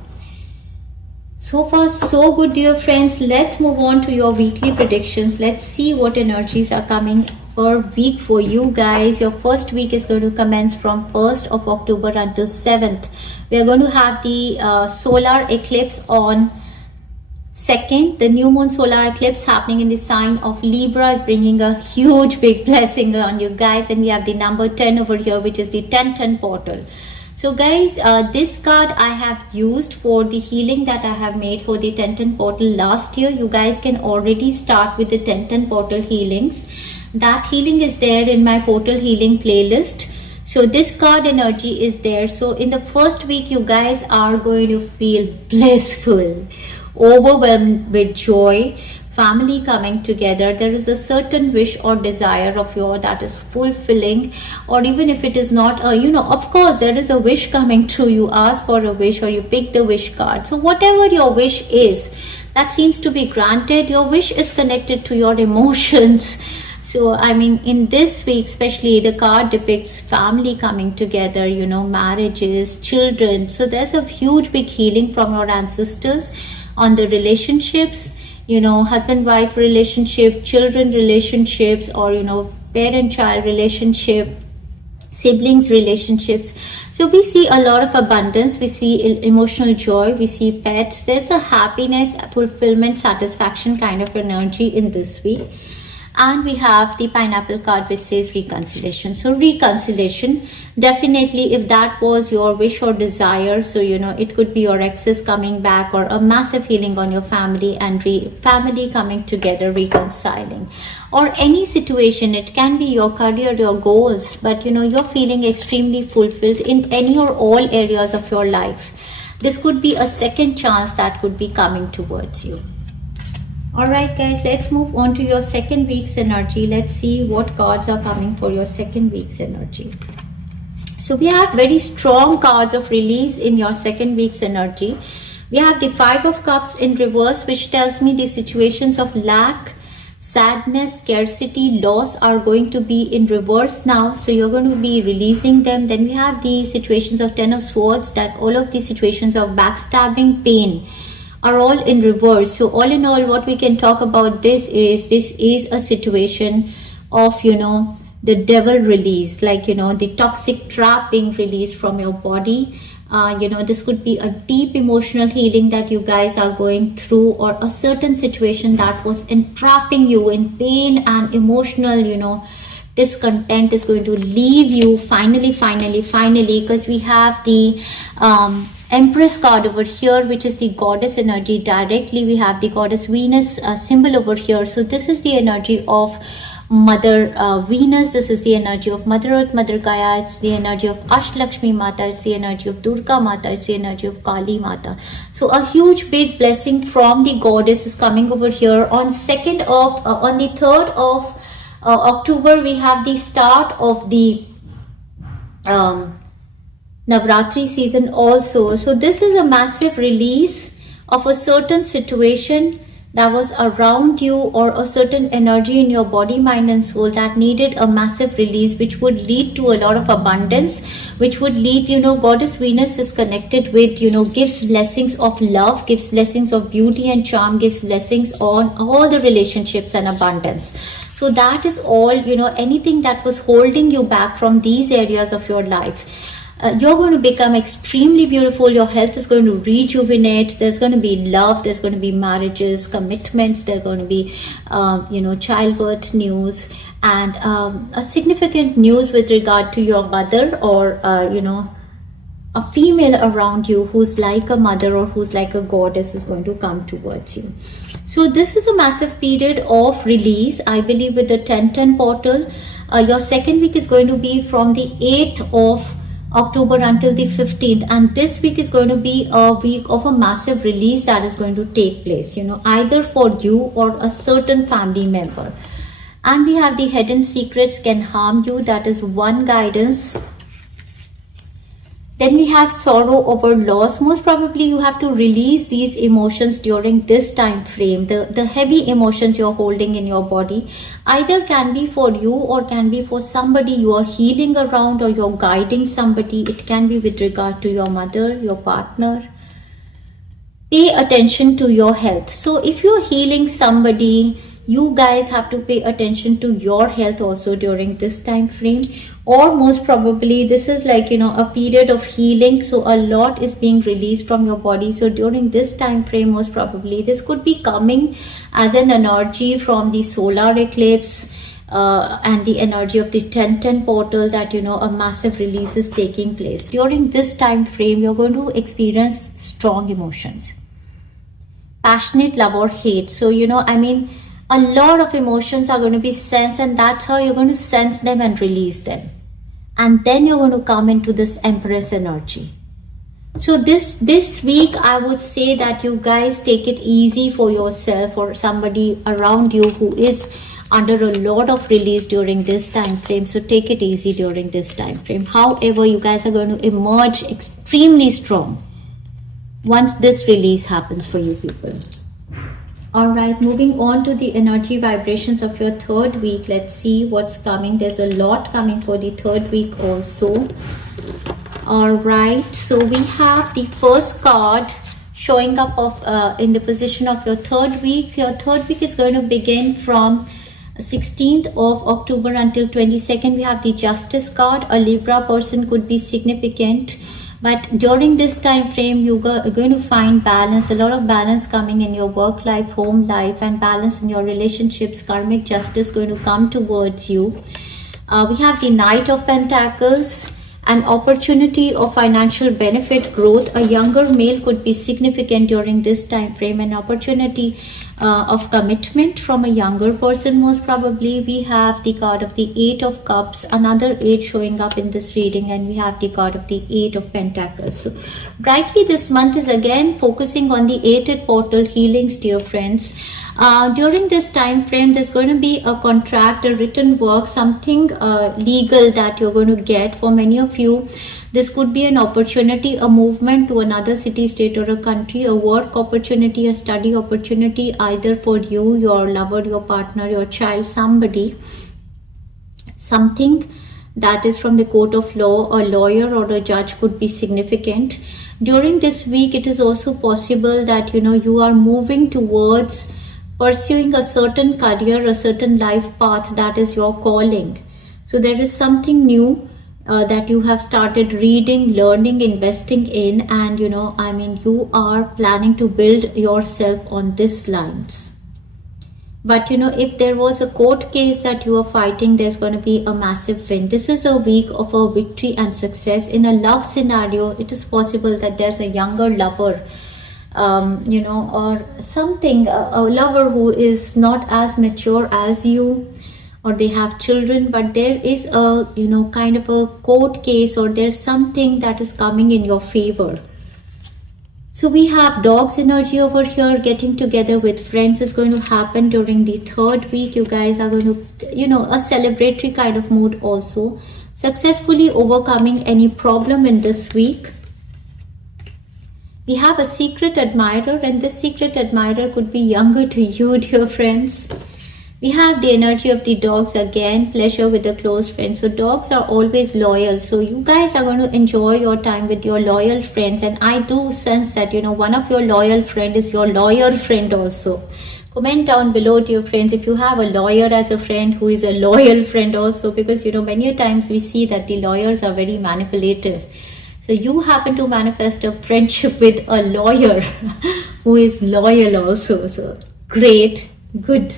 So far so good, dear friends. Let's move on to your weekly predictions. Let's see what energies are coming per week for you guys. Your first week is going to commence from 1st of October until 7th. We are going to have the solar eclipse on 2nd. The new moon solar eclipse happening in the sign of Libra is bringing a huge big blessing on you guys. And we have the number 10 over here, which is the 1010 portal. So guys, this card I have used for the healing that I have made for the 1010 portal last year. You guys can already start with the 1010 portal healings. That healing is there in my portal healing playlist. So this card energy is there. So in the first week, you guys are going to feel blissful, overwhelmed with joy, family coming together. There is a certain wish or desire of yours that is fulfilling, or even if it is not, of course there is a wish coming true. You ask for a wish or you pick the wish card. So whatever your wish is, that seems to be granted. Your wish is connected to your emotions. So I mean, in this week especially, the card depicts family coming together, marriages, children. So there's a huge big healing from your ancestors on the relationships, husband-wife relationship, children relationships, or parent-child relationship, siblings relationships. So we see a lot of abundance, we see emotional joy, we see pets. There's a happiness, fulfillment, satisfaction kind of energy in this week. And we have the pineapple card, which says reconciliation. So reconciliation, definitely, if that was your wish or desire, so it could be your exes coming back, or a massive healing on your family and family coming together, reconciling, or any situation. It can be your career, your goals, but you're feeling extremely fulfilled in any or all areas of your life. This could be a second chance that could be coming towards you. Alright guys, let's move on to your second week's energy. Let's see what cards are coming for your second week's energy. So we have very strong cards of release in your second week's energy. We have the 5 of Cups in reverse, which tells me the situations of lack, sadness, scarcity, loss are going to be in reverse now. So you're going to be releasing them. Then we have the situations of 10 of Swords, that all of the situations of backstabbing, pain are all in reverse. So all in all, what we can talk about this is a situation of the devil release, like the toxic trap being released from your body. This could be a deep emotional healing that you guys are going through, or a certain situation that was entrapping you in pain and emotional discontent is going to leave you finally, because we have the Empress card over here, which is the goddess energy. Directly we have the goddess Venus symbol over here. So this is the energy of Mother Venus. This is the energy of Mother Earth, Mother Gaia. It's the energy of Ashtalakshmi Mata. It's the energy of Durga Mata. It's the energy of Kali Mata. So a huge big blessing from the goddess is coming over here. On the 3rd of October, we have the start of the Navratri season also. So this is a massive release of a certain situation that was around you, or a certain energy in your body, mind and soul that needed a massive release, which would lead to a lot of abundance, which would lead, Goddess Venus is connected with, gives blessings of love, gives blessings of beauty and charm, gives blessings on all the relationships and abundance. So that is all, anything that was holding you back from these areas of your life. You're going to become extremely beautiful. Your health is going to rejuvenate. There's going to be love. There's going to be marriages, commitments. There's going to be, childbirth news, and a significant news with regard to your mother, or, a female around you who's like a mother or who's like a goddess is going to come towards you. So this is a massive period of release. I believe with the 1010 portal, your second week is going to be from the 8th of October until the 15th, and this week is going to be a week of a massive release that is going to take place, either for you or a certain family member. And we have the hidden secrets can harm you. That is one guidance. Then we have sorrow over loss. Most probably you have to release these emotions during this time frame. The heavy emotions you're holding in your body either can be for you or can be for somebody you are healing around, or you're guiding somebody. It can be with regard to your mother, your partner. Pay attention to your health. So if you're healing somebody, you guys have to pay attention to your health also during this time frame, or most probably this is like, you know, a period of healing, so a lot is being released from your body. So during this time frame, most probably this could be coming as an energy from the solar eclipse, and the energy of the 1010 portal, that, you know, a massive release is taking place. During this time frame, you're going to experience strong emotions, passionate love or hate. So, you know, I mean, a lot of emotions are going to be sensed, and that's how you're going to sense them and release them. And then you're going to come into this Empress energy. So this week, I would say that you guys take it easy for yourself or somebody around you who is under a lot of release during this time frame. So take it easy during this time frame. However, you guys are going to emerge extremely strong once this release happens for you people. All right, moving on to the energy vibrations of your third week. Let's see what's coming. There's a lot coming for the third week also. All right, so we have the first card showing up of in the position of your third week. Your third week is going to begin from 16th of October until 22nd. We have the Justice card. A Libra person could be significant, but during this time frame, you are going to find balance, a lot of balance coming in your work life, home life, and balance in your relationships. Karmic justice going to come towards you. We have the Knight of Pentacles, an opportunity of financial benefit, growth. A younger male could be significant during this time frame. An opportunity of commitment from a younger person, most probably. We have the card of the Eight of Cups, another 8 showing up in this reading, and we have the card of the Eight of Pentacles. So brightly this month is again focusing on the 8th portal healings, dear friends. During this time frame, there's going to be a contract, a written work, something legal that you're going to get. For many of you, this could be an opportunity, a movement to another city, state, or a country, a work opportunity, a study opportunity, either for you, your lover, your partner, your child, somebody. Something that is from the court of law, a lawyer or a judge could be significant. During this week, it is also possible that, you know, you are moving towards pursuing a certain career, a certain life path that is your calling. So there is something new that you have started reading, learning, investing in, and, you know, I mean, you are planning to build yourself on these lines. But, you know, if there was a court case that you are fighting, there's going to be a massive win. This is a week of a victory and success. In a love scenario, it is possible that there's a younger lover, you know, or something, a lover who is not as mature as you, or they have children, but there is a, you know, kind of a court case, or there's something that is coming in your favor. So we have Dog's energy over here. Getting together with friends is going to happen during the third week. You guys are going to, you know, a celebratory kind of mood also. Successfully overcoming any problem in this week. We have a secret admirer, and this secret admirer could be younger to you, dear friends. We have the energy of the dogs again, pleasure with a close friend. So dogs are always loyal. So you guys are going to enjoy your time with your loyal friends. And I do sense that, you know, one of your loyal friend is your lawyer friend also. Comment down below, dear friends, if you have a lawyer as a friend who is a loyal friend also. Because, you know, many times we see that the lawyers are very manipulative. So you happen to manifest a friendship with a lawyer who is loyal also. So great, good.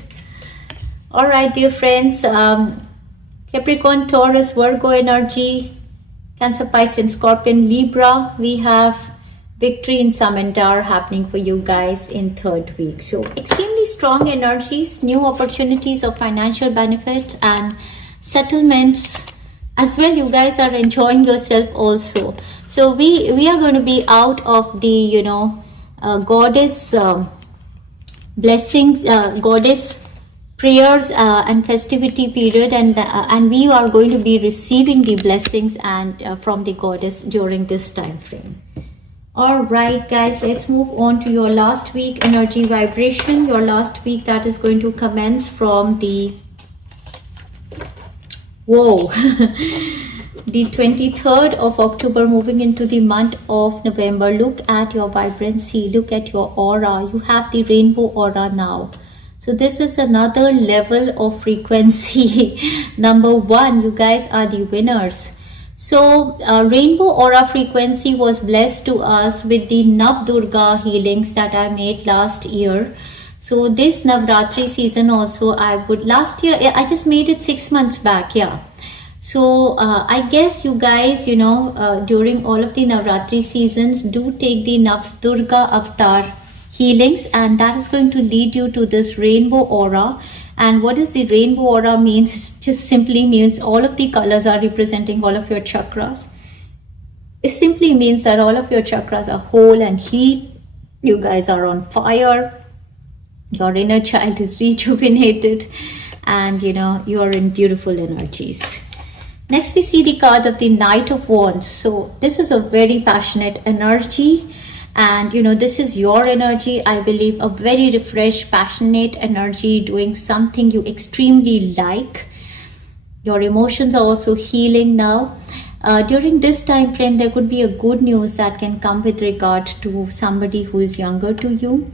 All right, dear friends, Capricorn, Taurus, Virgo energy, Cancer, Pisces, Scorpion, Libra. We have victory in Samandar happening for you guys in third week. So extremely strong energies, new opportunities of financial benefits and settlements as well. You guys are enjoying yourself also. So we are going to be out of the, you know, goddess blessings, goddess prayers and festivity period, and we are going to be receiving the blessings and from the goddess during this time frame. All right, guys, let's move on to your last week energy vibration. Your last week that is going to commence from the the 23rd of October, moving into the month of November. Look at your vibrancy, look at your aura. You have the rainbow aura now. So So this is another level of frequency. Number one, you guys are the winners. So rainbow aura frequency was blessed to us with the Nav Durga healings that I made last year. So this Navratri season also, last year I just made it 6 months back. Yeah. So I guess you guys, during all of the Navratri seasons, do take the Nav Durga avatar healings, and that is going to lead you to this rainbow aura. And what is the rainbow aura means? It just simply means all of the colors are representing all of your chakras. It simply means that all of your chakras are whole and healed. You guys are on fire. Your inner child is rejuvenated, and you are in beautiful energies. Next, we see the card of the Knight of Wands. So this is a very passionate energy, and this is your energy. I believe a very refreshed, passionate energy, doing something you extremely like. Your emotions are also healing now. During this time frame, there could be a good news that can come with regard to somebody who is younger to you.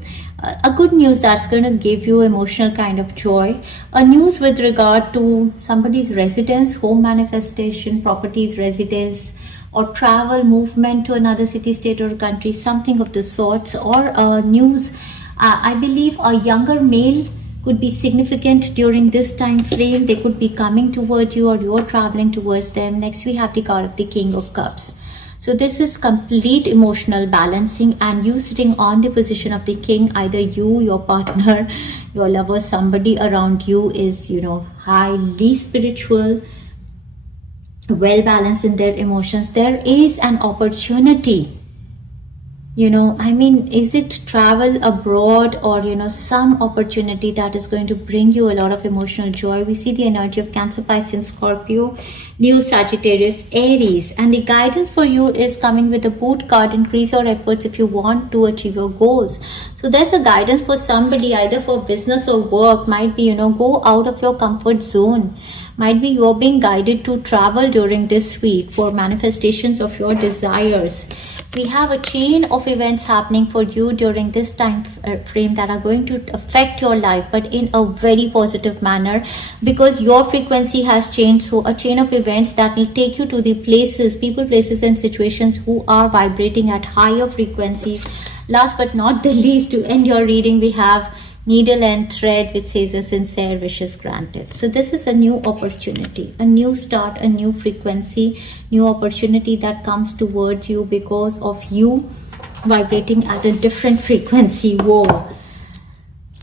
A good news that's going to give you emotional kind of joy. A news with regard to somebody's residence, home manifestation, properties, residence, or travel, movement to another city, state, or country, something of the sorts. Or news, I believe a younger male could be significant during this time frame. They could be coming toward you, or you're traveling towards them. Next, we have the card of the King of Cups. So this is complete emotional balancing, and you sitting on the position of the king, either you, your partner, your lover, somebody around you is, highly spiritual, well balanced in their emotions. There is an opportunity. Is it travel abroad, or some opportunity that is going to bring you a lot of emotional joy? We see the energy of Cancer, Pisces, Scorpio, Leo, Sagittarius, Aries, and the guidance for you is coming with the Boot card. Increase your efforts if you want to achieve your goals. So there's a guidance for somebody, either for business or work. Might be, go out of your comfort zone. Might be you're being guided to travel during this week for manifestations of your desires. We have a chain of events happening for you during this time frame that are going to affect your life, but in a very positive manner, because your frequency has changed. So a chain of events that will take you to the places, people, places, and situations who are vibrating at higher frequencies. Last but not the least, to end your reading, we have Needle and Thread, which says a sincere wishes granted. So this is a new opportunity, a new start, a new frequency, new opportunity that comes towards you because of you vibrating at a different frequency. Whoa.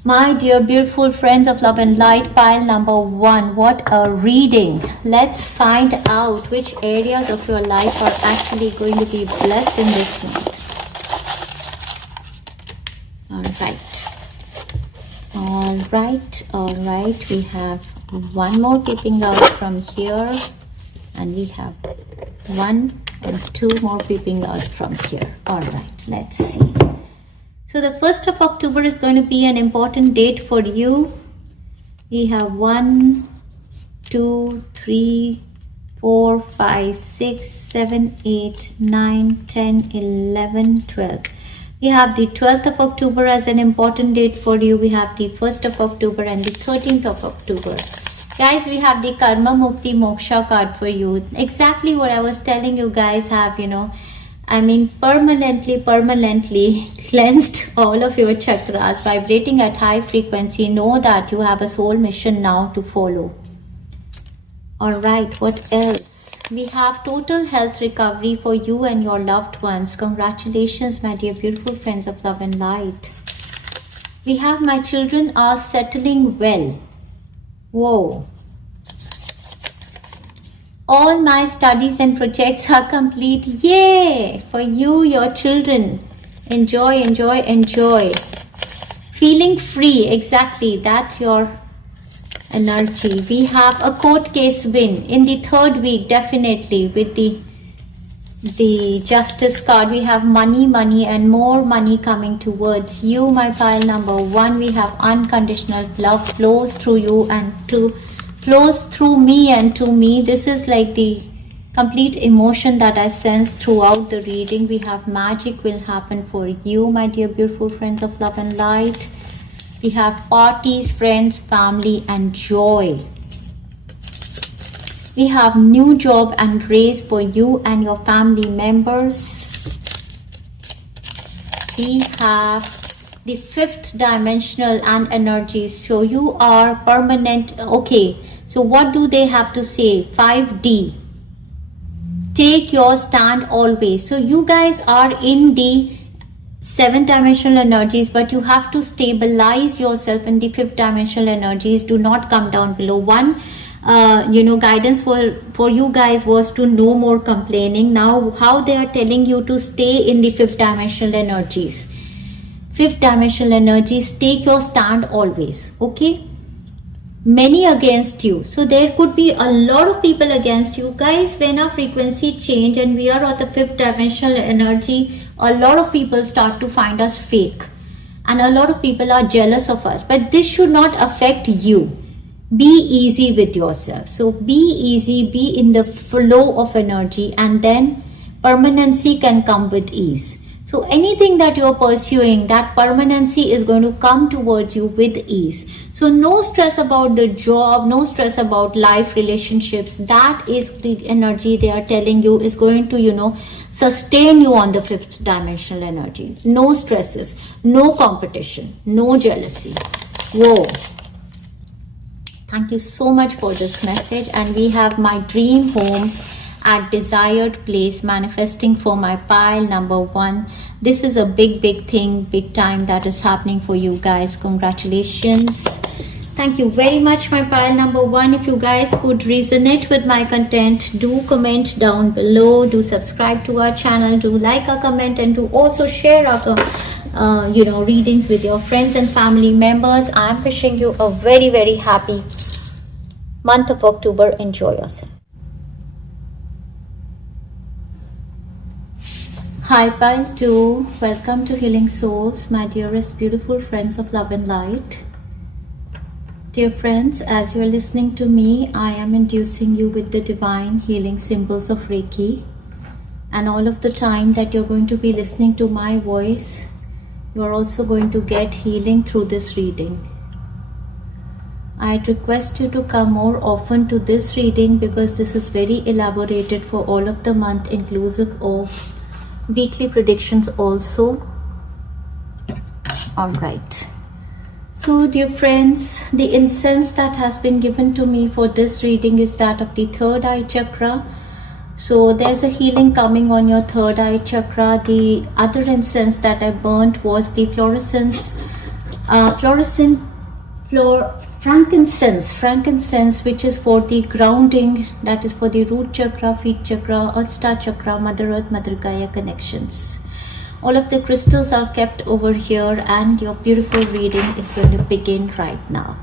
My dear beautiful friends of love and light, pile number 1, what a reading. Let's find out which areas of your life are actually going to be blessed in this month. All right, we have one more peeping out from here, and we have 1 and 2 more peeping out from here. All right, let's see. So the 1st of October is going to be an important date for you. We have 1, 2, 3, 4, 5, 6, 7, 8, 9, 10, 11, 12. We have the 12th of October as an important date for you. We have the 1st of October and the 13th of October. Guys, we have the Karma Mukti Moksha card for you. Exactly what I was telling you guys have, permanently cleansed all of your chakras, vibrating at high frequency. Know that you have a soul mission now to follow. All right, what else? We have total health recovery for you and your loved ones. Congratulations, my dear beautiful friends of love and light. We have my children are settling well. Whoa. All my studies and projects are complete. Yay! For you, your children. Enjoy, enjoy, enjoy. Feeling free. Exactly. That's your energy. We have a court case win in the 3rd week, definitely, with the Justice card. We have money, and more money coming towards you, my pile number 1. We have unconditional love flows through you and flows through me and to me. This is like the complete emotion that I sense throughout the reading. We have magic will happen for you, my dear beautiful friends of love and light. We have parties, friends, family, and joy. We have new job and raise for you and your family members. We have the fifth dimensional and energies. So you are permanent. Okay, so what do they have to say? 5D. Take your stand always. So you guys are in the seven dimensional energies, but you have to stabilize yourself in the fifth dimensional energies. Do not come down below. One guidance for you guys was to no more complaining. Now how they are telling you to stay in the fifth dimensional energies. Fifth dimensional energies, take your stand always. Okay, many against you, so there could be a lot of people against you guys. When our frequency change and we are at the fifth dimensional energy, a lot of people start to find us fake, and a lot of people are jealous of us, but this should not affect you. Be easy with yourself. So be easy, be in the flow of energy, and then permanency can come with ease. So anything that you're pursuing, that permanency is going to come towards you with ease. So no stress about the job, no stress about life relationships. That is the energy they are telling you is going to, sustain you on the fifth dimensional energy. No stresses, no competition, no jealousy. Whoa. Thank you so much for this message. And we have my dream home at desired place manifesting for my pile number 1. This is a big thing, big time that is happening for you guys. Congratulations. Thank you very much, my pile number 1. If you guys could resonate with my content, do comment down below, do subscribe to our channel, do like our comment, and do also share our readings with your friends and family members. I'm wishing you a very happy month of October. Enjoy yourself. Hi Pile 2, welcome to Healing Souls, my dearest beautiful friends of love and light. Dear friends, as you are listening to me, I am inducing you with the divine healing symbols of Reiki. And all of the time that you're going to be listening to my voice, you're also going to get healing through this reading. I'd request you to come more often to this reading because this is very elaborated for all of the month, inclusive of weekly predictions also. All right. So dear friends, the incense that has been given to me for this reading is that of the third eye chakra. So there's a healing coming on your third eye chakra. The other incense that I burnt was the frankincense, which is for the grounding, that is for the root chakra, feet chakra, earth star chakra, Mother Earth, Mother Gaia connections. All of the crystals are kept over here, and your beautiful reading is going to begin right now.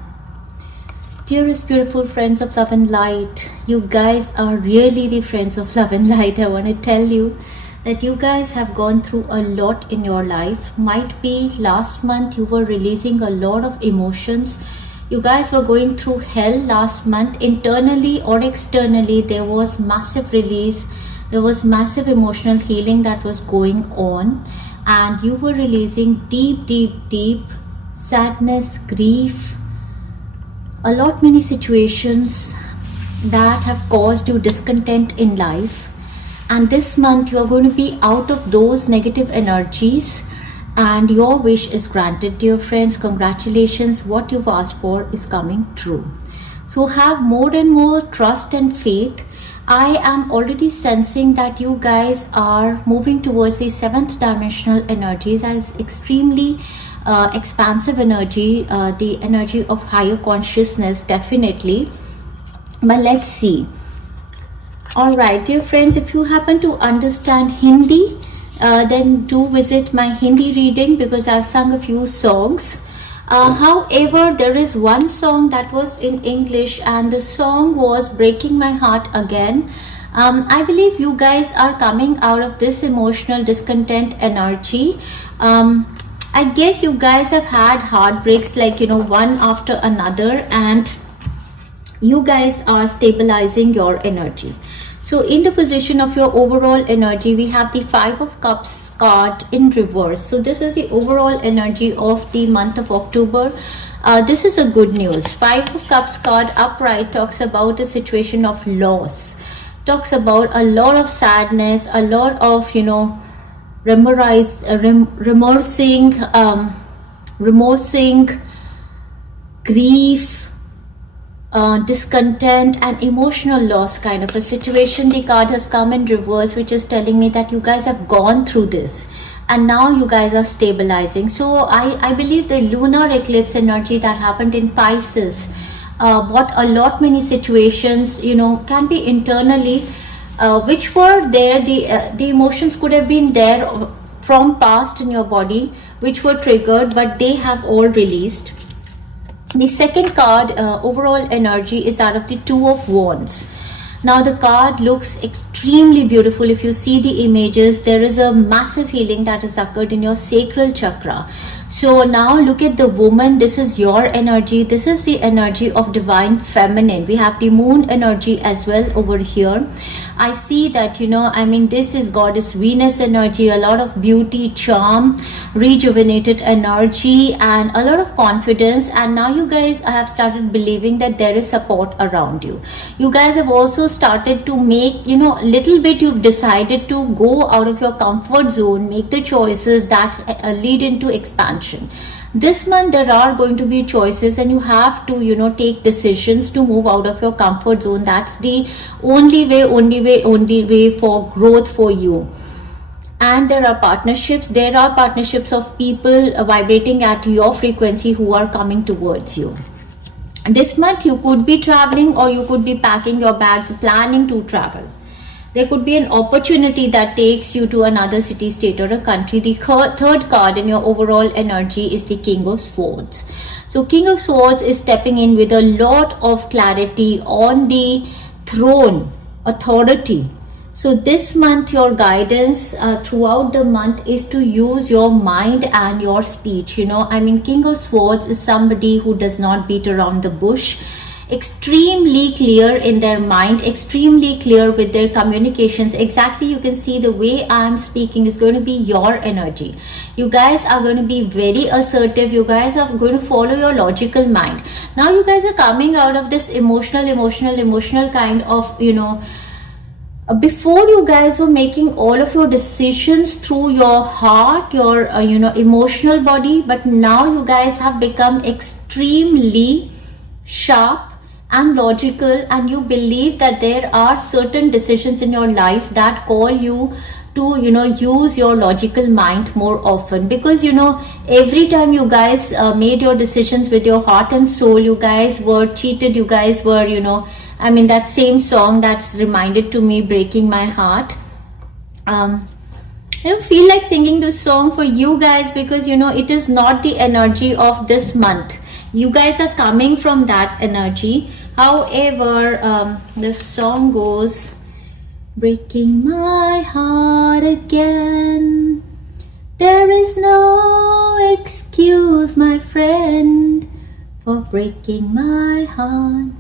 Dearest beautiful friends of love and light, you guys are really the friends of love and light. I want to tell you that you guys have gone through a lot in your life. Might be last month you were releasing a lot of emotions. You guys were going through hell last month. Internally or externally, there was massive release. There was massive emotional healing that was going on. And you were releasing deep sadness, grief, many situations that have caused you discontent in life. And this month you are going to be out of those negative energies, and your wish is granted, dear friends. Congratulations, what you've asked for is coming true. So have more and more trust and faith. I am already sensing that you guys are moving towards the seventh dimensional energies. That is extremely expansive energy, the energy of higher consciousness, definitely. But let's see. All right, dear friends, if you happen to understand Hindi, then do visit my Hindi reading because I've sung a few songs. However, there is one song that was in English, and the song was Breaking My Heart Again. I believe you guys are coming out of this emotional discontent energy. I guess you guys have had heartbreaks, one after another, and you guys are stabilizing your energy. So in the position of your overall energy, we have the Five of Cups card in reverse. So this is the overall energy of the month of October. This is a good news. Five of Cups card upright talks about a situation of loss, talks about a lot of sadness, a lot of, you know, remorsing, grief, discontent and emotional loss kind of a situation. The card has come in reverse, which is telling me that you guys have gone through this and now you guys are stabilizing. So I believe the lunar eclipse energy that happened in Pisces brought a lot many situations, you know, can be internally which were there, the emotions could have been there from past in your body which were triggered, but they have all released. The second card, overall energy, is out of the Two of Wands. Now the card looks extremely beautiful. If you see the images, there is a massive healing that has occurred in your sacral chakra. So now look at the woman. This is your energy. This is the energy of divine feminine. We have the moon energy as well over here. I see that, you know, I mean, this is goddess Venus energy, a lot of beauty, charm, rejuvenated energy and a lot of confidence. And now you guys have started believing that there is support around you. You guys have also started to make, you know, little bit, you've decided to go out of your comfort zone, make the choices that lead into expansion. This month there are going to be choices and you have to, you know, take decisions to move out of your comfort zone. That's the only way for growth for you. And there are partnerships of people vibrating at your frequency who are coming towards you. This month you could be traveling or you could be packing your bags, planning to travel. There could be an opportunity that takes you to another city, state or a country. The third card in your overall energy is the King of Swords. So King of Swords is stepping in with a lot of clarity on the throne, authority. So this month your guidance throughout the month is to use your mind and your speech. You know, I mean, King of Swords is somebody who does not beat around the bush, extremely clear in their mind, extremely clear with their communications. Exactly, you can see the way I'm speaking is going to be your energy. You guys are going to be very assertive. You guys are going to follow your logical mind. Now you guys are coming out of this emotional kind of, you know, before you guys were making all of your decisions through your heart, your you know, emotional body, but now you guys have become extremely sharp and logical, and you believe that there are certain decisions in your life that call you to, you know, use your logical mind more often. Because, you know, every time you guys made your decisions with your heart and soul, you guys were cheated, you guys were, you know, I mean, that same song that's reminded to me, Breaking My Heart. I don't feel like singing this song for you guys because, you know, it is not the energy of this month. You guys are coming from that energy. However, the song goes, breaking my heart again. There is no excuse, my friend, for breaking my heart.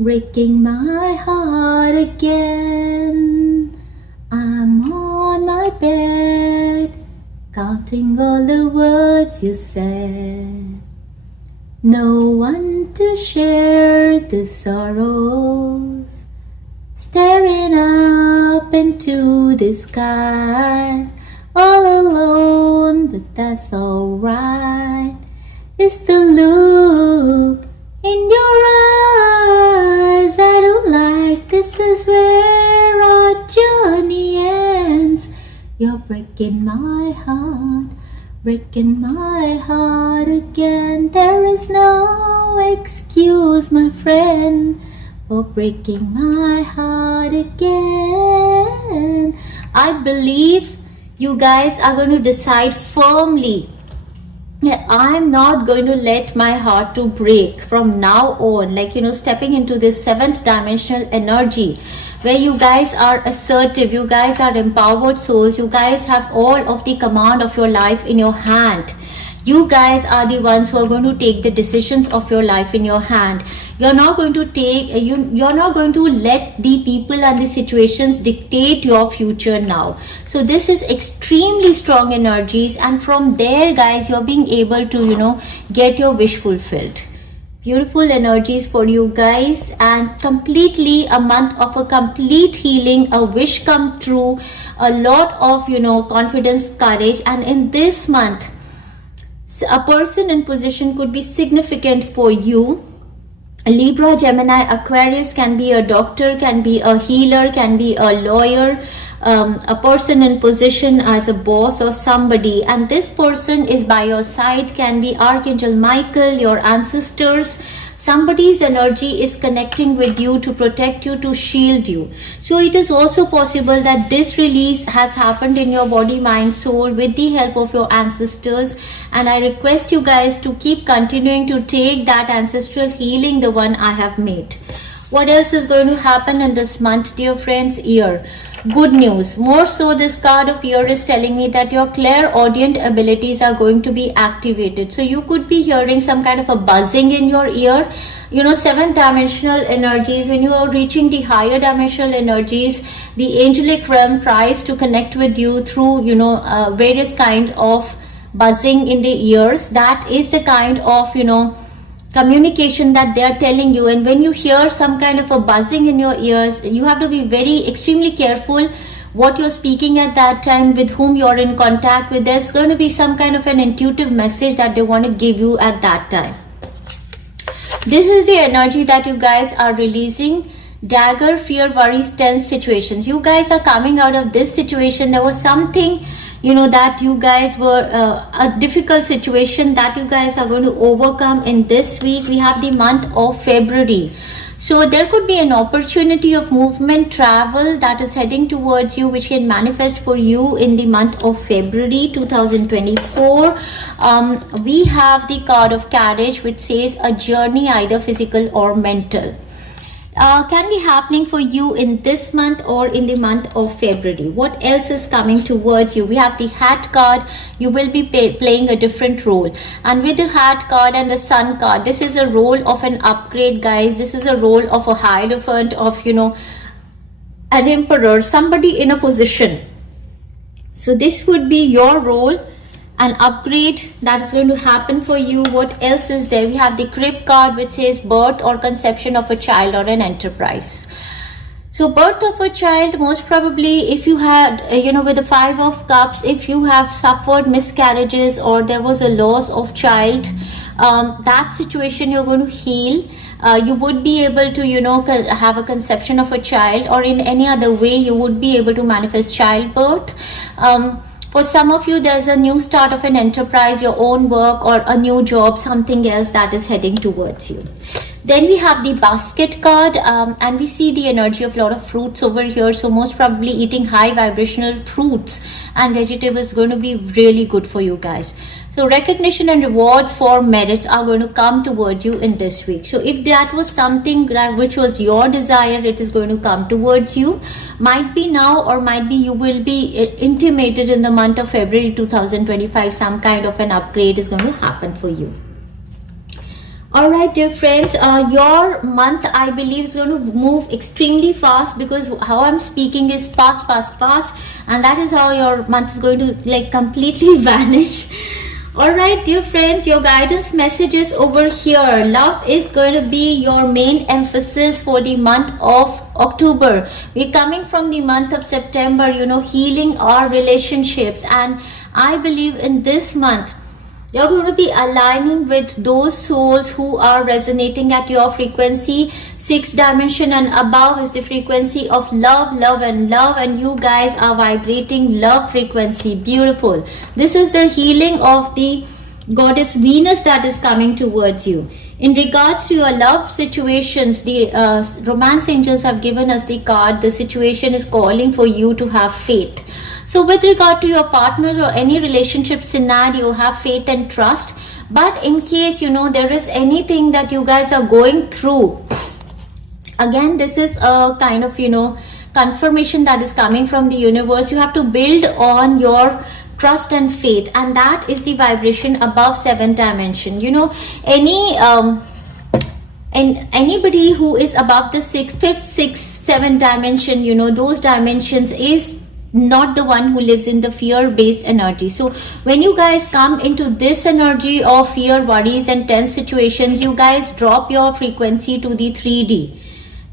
Breaking my heart again. I'm on my bed, counting all the words you said. No one to share the sorrows. Staring up into the sky, all alone, but that's alright. It's the look in your eyes I don't like. This is where our journey ends. You're breaking my heart, breaking my heart again. There is no excuse, my friend, for breaking my heart again. I believe you guys are going to decide firmly that I'm not going to let my heart to break from now on. Like, you know, stepping into this 7th dimensional energy where you guys are assertive, you guys are empowered souls, you guys have all of the command of your life in your hand. You guys are the ones who are going to take the decisions of your life in your hand. You're not going to take you're not going to let the people and the situations dictate your future now. So this is extremely strong energies, and from there guys, you're being able to get your wish fulfilled. Beautiful energies for you guys, and completely a month of a complete healing, a wish come true, a lot of confidence, courage. And in this month, a person in position could be significant for you. Libra, Gemini, Aquarius can be a doctor, can be a healer, can be a lawyer, a person in position as a boss or somebody, and this person is by your side. Can be Archangel Michael, your ancestors. Somebody's energy is connecting with you to protect you, to shield you. So it is also possible that this release has happened in your body, mind, soul with the help of your ancestors. And I request you guys to keep continuing to take that ancestral healing, the one I have made. What else is going to happen in this month, dear friends? Ear. Good news. More so, this card of ear is telling me that your clairaudient abilities are going to be activated. So you could be hearing some kind of a buzzing in your ear. Seventh dimensional energies, when you are reaching the higher dimensional energies, the angelic realm tries to connect with you through various kind of buzzing in the ears. That is the kind of communication that they are telling you. And when you hear some kind of a buzzing in your ears, you have to be extremely careful what you're speaking at that time, with whom you're in contact with. There's going to be some kind of an intuitive message that they want to give you at that time. This is the energy that you guys are releasing. Dagger, fear, worries, tense situations. You guys are coming out of this situation. There was something that you guys were a difficult situation that you guys are going to overcome in this week. We have the month of February. So there could be an opportunity of movement, travel that is heading towards you, which can manifest for you in the month of February 2024. We have the card of Carriage, which says a journey, either physical or mental. Can be happening for you in this month or in the month of February. What else is coming towards you? We have the Hat card. You will be playing a different role. And with the Hat card and the Sun card, this is a role of an upgrade, guys. This is a role of a Hierophant, of an Emperor, somebody in a position. So this would be your role, an upgrade that is going to happen for you. What else is there? We have the Crib card, which says birth or conception of a child or an enterprise. So birth of a child, most probably, if you had with the Five of Cups, if you have suffered miscarriages or there was a loss of child, that situation you're going to heal. You would be able to have a conception of a child, or in any other way you would be able to manifest childbirth. For some of you, there's a new start of an enterprise, your own work, or a new job, something else that is heading towards you. Then we have the Basket card, and we see the energy of a lot of fruits over here. So most probably eating high vibrational fruits and vegetables is going to be really good for you guys. So recognition and rewards for merits are going to come towards you in this week. So if that was something which was your desire, it is going to come towards you. Might be now, or might be you will be intimated in the month of February 2025. Some kind of an upgrade is going to happen for you. All right, dear friends, your month, I believe, is going to move extremely fast, because how I'm speaking is fast, and that is how your month is going to completely vanish. All right, dear friends, your guidance messages over here. Love is going to be your main emphasis for the month of October. We're coming from the month of September, healing our relationships, and I believe in this month you're going to be aligning with those souls who are resonating at your frequency. 6th dimension and above is the frequency of love, and you guys are vibrating love frequency. Beautiful. This is the healing of the goddess Venus that is coming towards you. In regards to your love situations, the romance angels have given us the card. The situation is calling for you to have faith. So with regard to your partners or any relationship scenario, have faith and trust. But in case there is anything that you guys are going through, again, this is a kind of confirmation that is coming from the universe. You have to build on your trust and faith, and that is the vibration above 7th dimension. You know, and anybody who is above the 5th, 6th, 7th dimension, you know, those dimensions is not the one who lives in the fear-based energy. So when you guys come into this energy of fear, worries and tense situations, you guys drop your frequency to the 3D,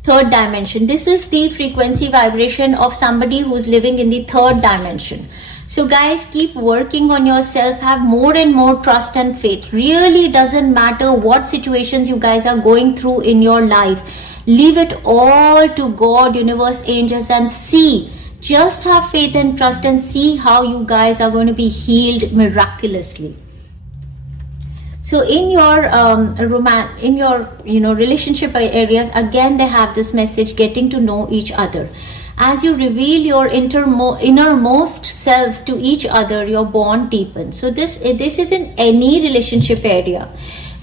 third dimension. This is the frequency vibration of somebody who's living in the third dimension. So guys, keep working on yourself, have more and more trust and faith. Really doesn't matter what situations you guys are going through in your life. Leave it all to God, universe, angels, and see. Just have faith and trust and see how you guys are going to be healed miraculously. So in your relationship areas, again they have this message, getting to know each other. As you reveal your innermost selves to each other, your bond deepens. So this is in any relationship area,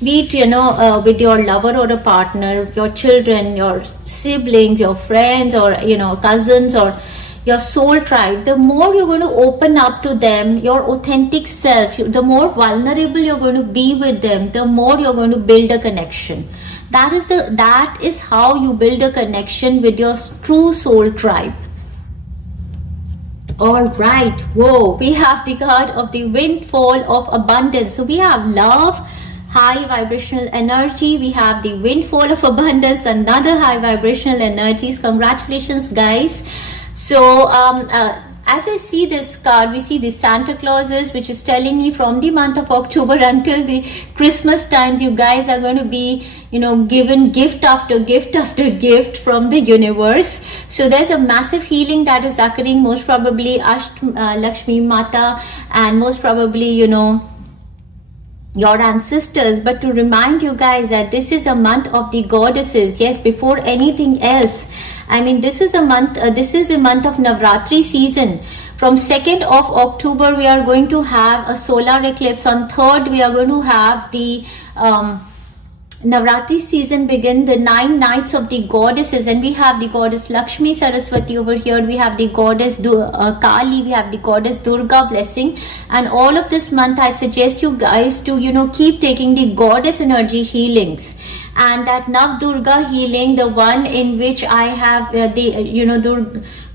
be it with your lover or a partner, your children, your siblings, your friends, or cousins, or your soul tribe. The more you're going to open up to them, your authentic self, the more vulnerable you're going to be with them, the more you're going to build a connection. That is how you build a connection with your true soul tribe. All right, whoa, we have the card of the windfall of abundance. So we have love, high vibrational energy. We have the windfall of abundance, another high vibrational energies. Congratulations, guys. So as I see this card, we see the Santa Clauses, which is telling me from the month of October until the Christmas times, you guys are going to be given gift after gift after gift from the universe. So there's a massive healing that is occurring, most probably Lakshmi Mata, and most probably your ancestors. But to remind you guys that this is a month of the goddesses. Yes, before anything else, I mean, this is the month of Navratri season. From 2nd of October, we are going to have a solar eclipse. On 3rd, we are going to have the Navratri season begin, the 9 nights of the goddesses, and we have the goddess Lakshmi Saraswati over here, we have the goddess Kali, we have the goddess Durga blessing. And all of this month I suggest you guys to keep taking the goddess energy healings, and that Nav Durga healing, the one in which I have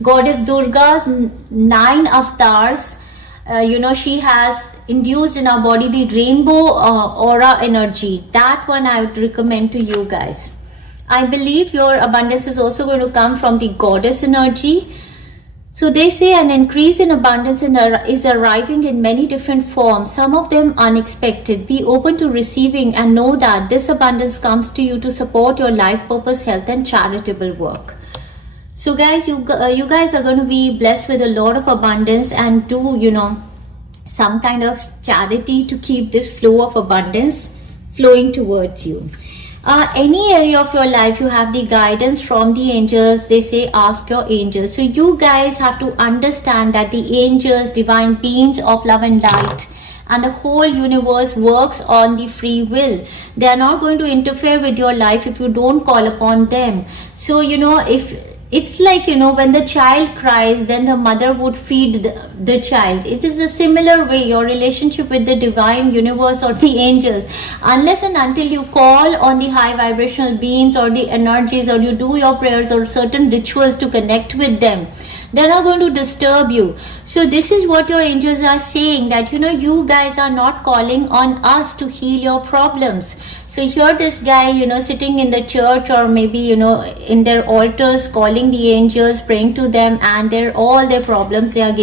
goddess Durga's 9 avatars. She has induced in our body the rainbow aura energy. That one I would recommend to you guys. I believe your abundance is also going to come from the goddess energy. So they say an increase in abundance is arriving in many different forms, some of them unexpected. Be open to receiving and know that this abundance comes to you to support your life purpose, health and charitable work. So guys, you guys are going to be blessed with a lot of abundance, and do some kind of charity to keep this flow of abundance flowing towards you. Any area of your life, you have the guidance from the angels. They say ask your angels. So you guys have to understand that the angels, divine beings of love and light, and the whole universe works on the free will. They are not going to interfere with your life if you don't call upon them. So if it's like when the child cries, then the mother would feed the child. It is a similar way, your relationship with the divine universe or the angels. Unless and until you call on the high vibrational beings or the energies, or you do your prayers or certain rituals to connect with them, they're not going to disturb you. So this is what your angels are saying, that you guys are not calling on us to heal your problems. So here this guy sitting in the church, or maybe in their altars, calling the angels, praying to them, and all their problems they are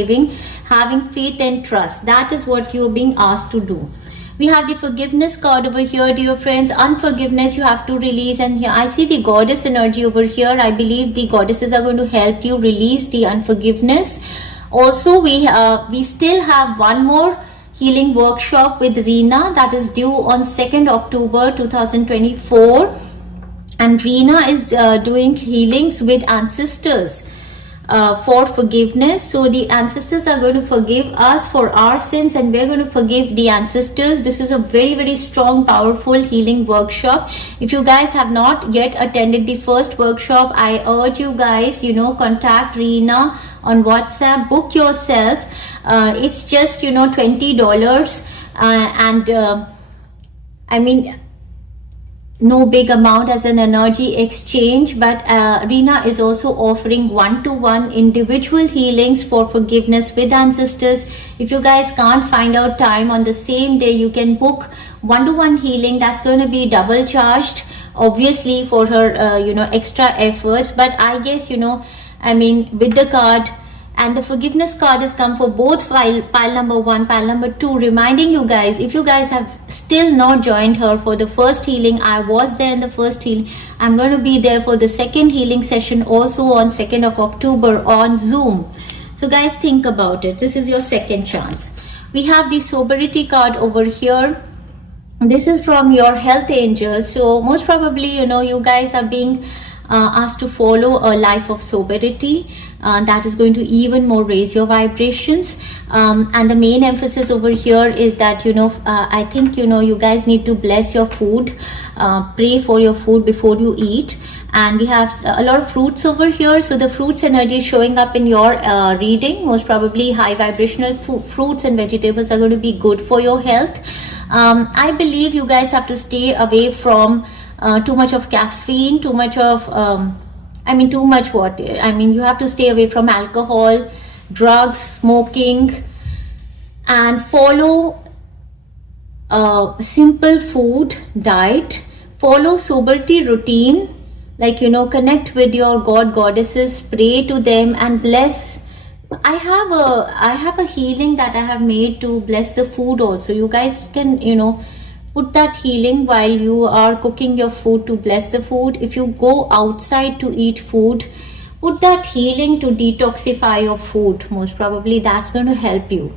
having faith and trust. That is what you're being asked to do. We have the forgiveness card over here, dear friends. Unforgiveness you have to release, and here I see the goddess energy over here. I believe the goddesses are going to help you release the unforgiveness. Also, we still have one more healing workshop with Reena that is due on 2nd October 2024, and Reena is doing healings with ancestors. for forgiveness. So the ancestors are going to forgive us for our sins, and we're going to forgive the ancestors. This is a very, very strong, powerful healing workshop. If you guys have not yet attended the first workshop, I urge you guys, contact Reena on WhatsApp, book yourself. It's just $20, and I mean, no big amount as an energy exchange, but Reena is also offering one-to-one individual healings for forgiveness with ancestors. If you guys can't find out time on the same day, you can book one-to-one healing. That's going to be double charged, obviously, for her extra efforts. But I guess with the card, and the forgiveness card has come for both pile number 1, pile number 2, reminding you guys, if you guys have still not joined her for the first healing, I was there in the first healing. I'm going to be there for the second healing session also on 2nd of October on Zoom. So guys, think about it. This is your second chance. We have the sobriety card over here. This is from your health angels. So most probably, you guys are being asked to follow a life of sobriety. That is going to even more raise your vibrations, and the main emphasis over here is that I think you guys need to bless your food, pray for your food before you eat. And we have a lot of fruits over here, so the fruits energy showing up in your reading. Most probably high vibrational fruits and vegetables are going to be good for your health. I believe you guys have to stay away from too much of caffeine, too much what? You have to stay away from alcohol, drugs, smoking, and follow a simple food diet. Follow sobriety routine, connect with your god, goddesses, pray to them and bless. I have a healing that I have made to bless the food also. You guys can, put that healing while you are cooking your food to bless the food. If you go outside to eat food, put that healing to detoxify your food. Most probably that's going to help you.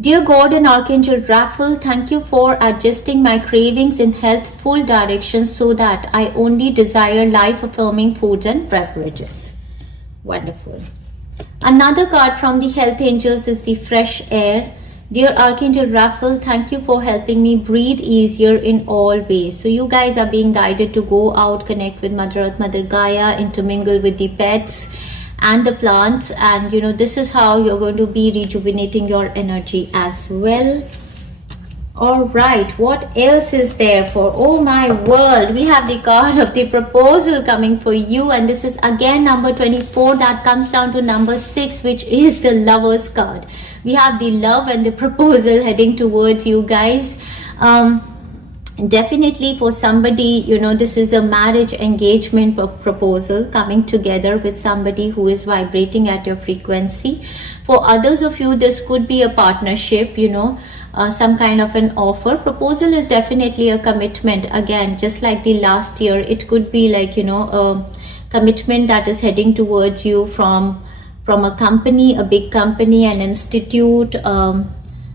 Dear God and Archangel Raphael, thank you for adjusting my cravings in healthful directions so that I only desire life-affirming foods and beverages. Wonderful. Another card from the health angels is the fresh air. Dear Archangel Raphael, thank you for helping me breathe easier in all ways. So you guys are being guided to go out, connect with Mother Earth, Mother Gaia, intermingle with the pets and the plants. And this is how you're going to be rejuvenating your energy as well. All right, what else is there for? Oh my world, we have the card of the proposal coming for you, and this is again number 24 that comes down to number 6, which is the Lovers card. We have the love and the proposal heading towards you guys. Definitely for somebody, this is a marriage engagement proposal coming together with somebody who is vibrating at your frequency. For others of you, this could be a partnership, some kind of an offer. Proposal is definitely a commitment. Again, just like the last year, it could be like, a commitment that is heading towards you from a company, a big company, an institute,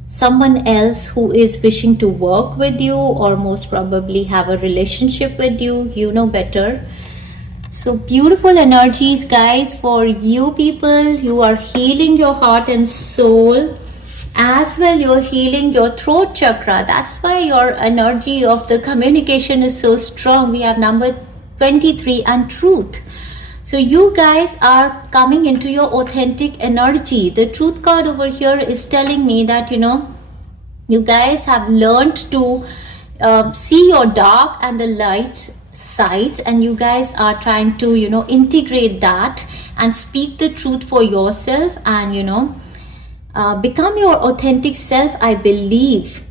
someone else who is wishing to work with you or most probably have a relationship with you. You know better. So beautiful energies, guys, for you people. You are healing your heart and soul. As well, you're healing your throat chakra. That's why your energy of the communication is so strong. We have number 23 and truth. So you guys are coming into your authentic energy. The truth card over here is telling me that, you guys have learned to see your dark and the light sides, and you guys are trying to, integrate that and speak the truth for yourself and, become your authentic self. I believe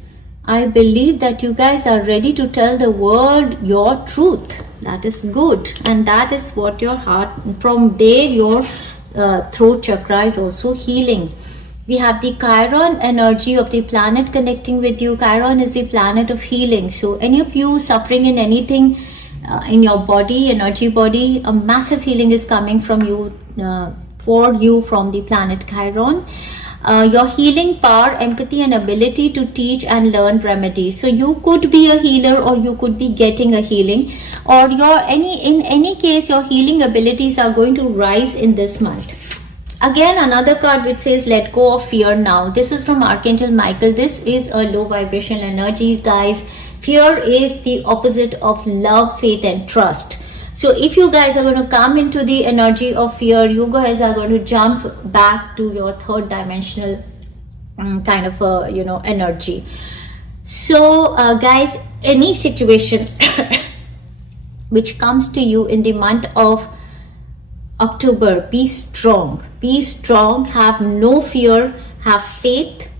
that you guys are ready to tell the world your truth. That is good, and that is what your heart, from there your throat chakra is also healing. We have the Chiron energy of the planet connecting with you. Chiron is the planet of healing. So any of you suffering in anything in your body, energy body, a massive healing is coming from you, for you, from the planet Chiron. your healing power, empathy and ability to teach and learn remedies. So you could be a healer or you could be getting a healing, or in any case your healing abilities are going to rise in this month. Again, another card which says let go of fear now. This is from Archangel Michael. This is a low vibrational energy, guys. Fear is the opposite of love, faith and trust. So if you guys are going to come into the energy of fear, you guys are going to jump back to your third dimensional kind of energy. So guys, any situation which comes to you in the month of October, be strong, have no fear, have faith,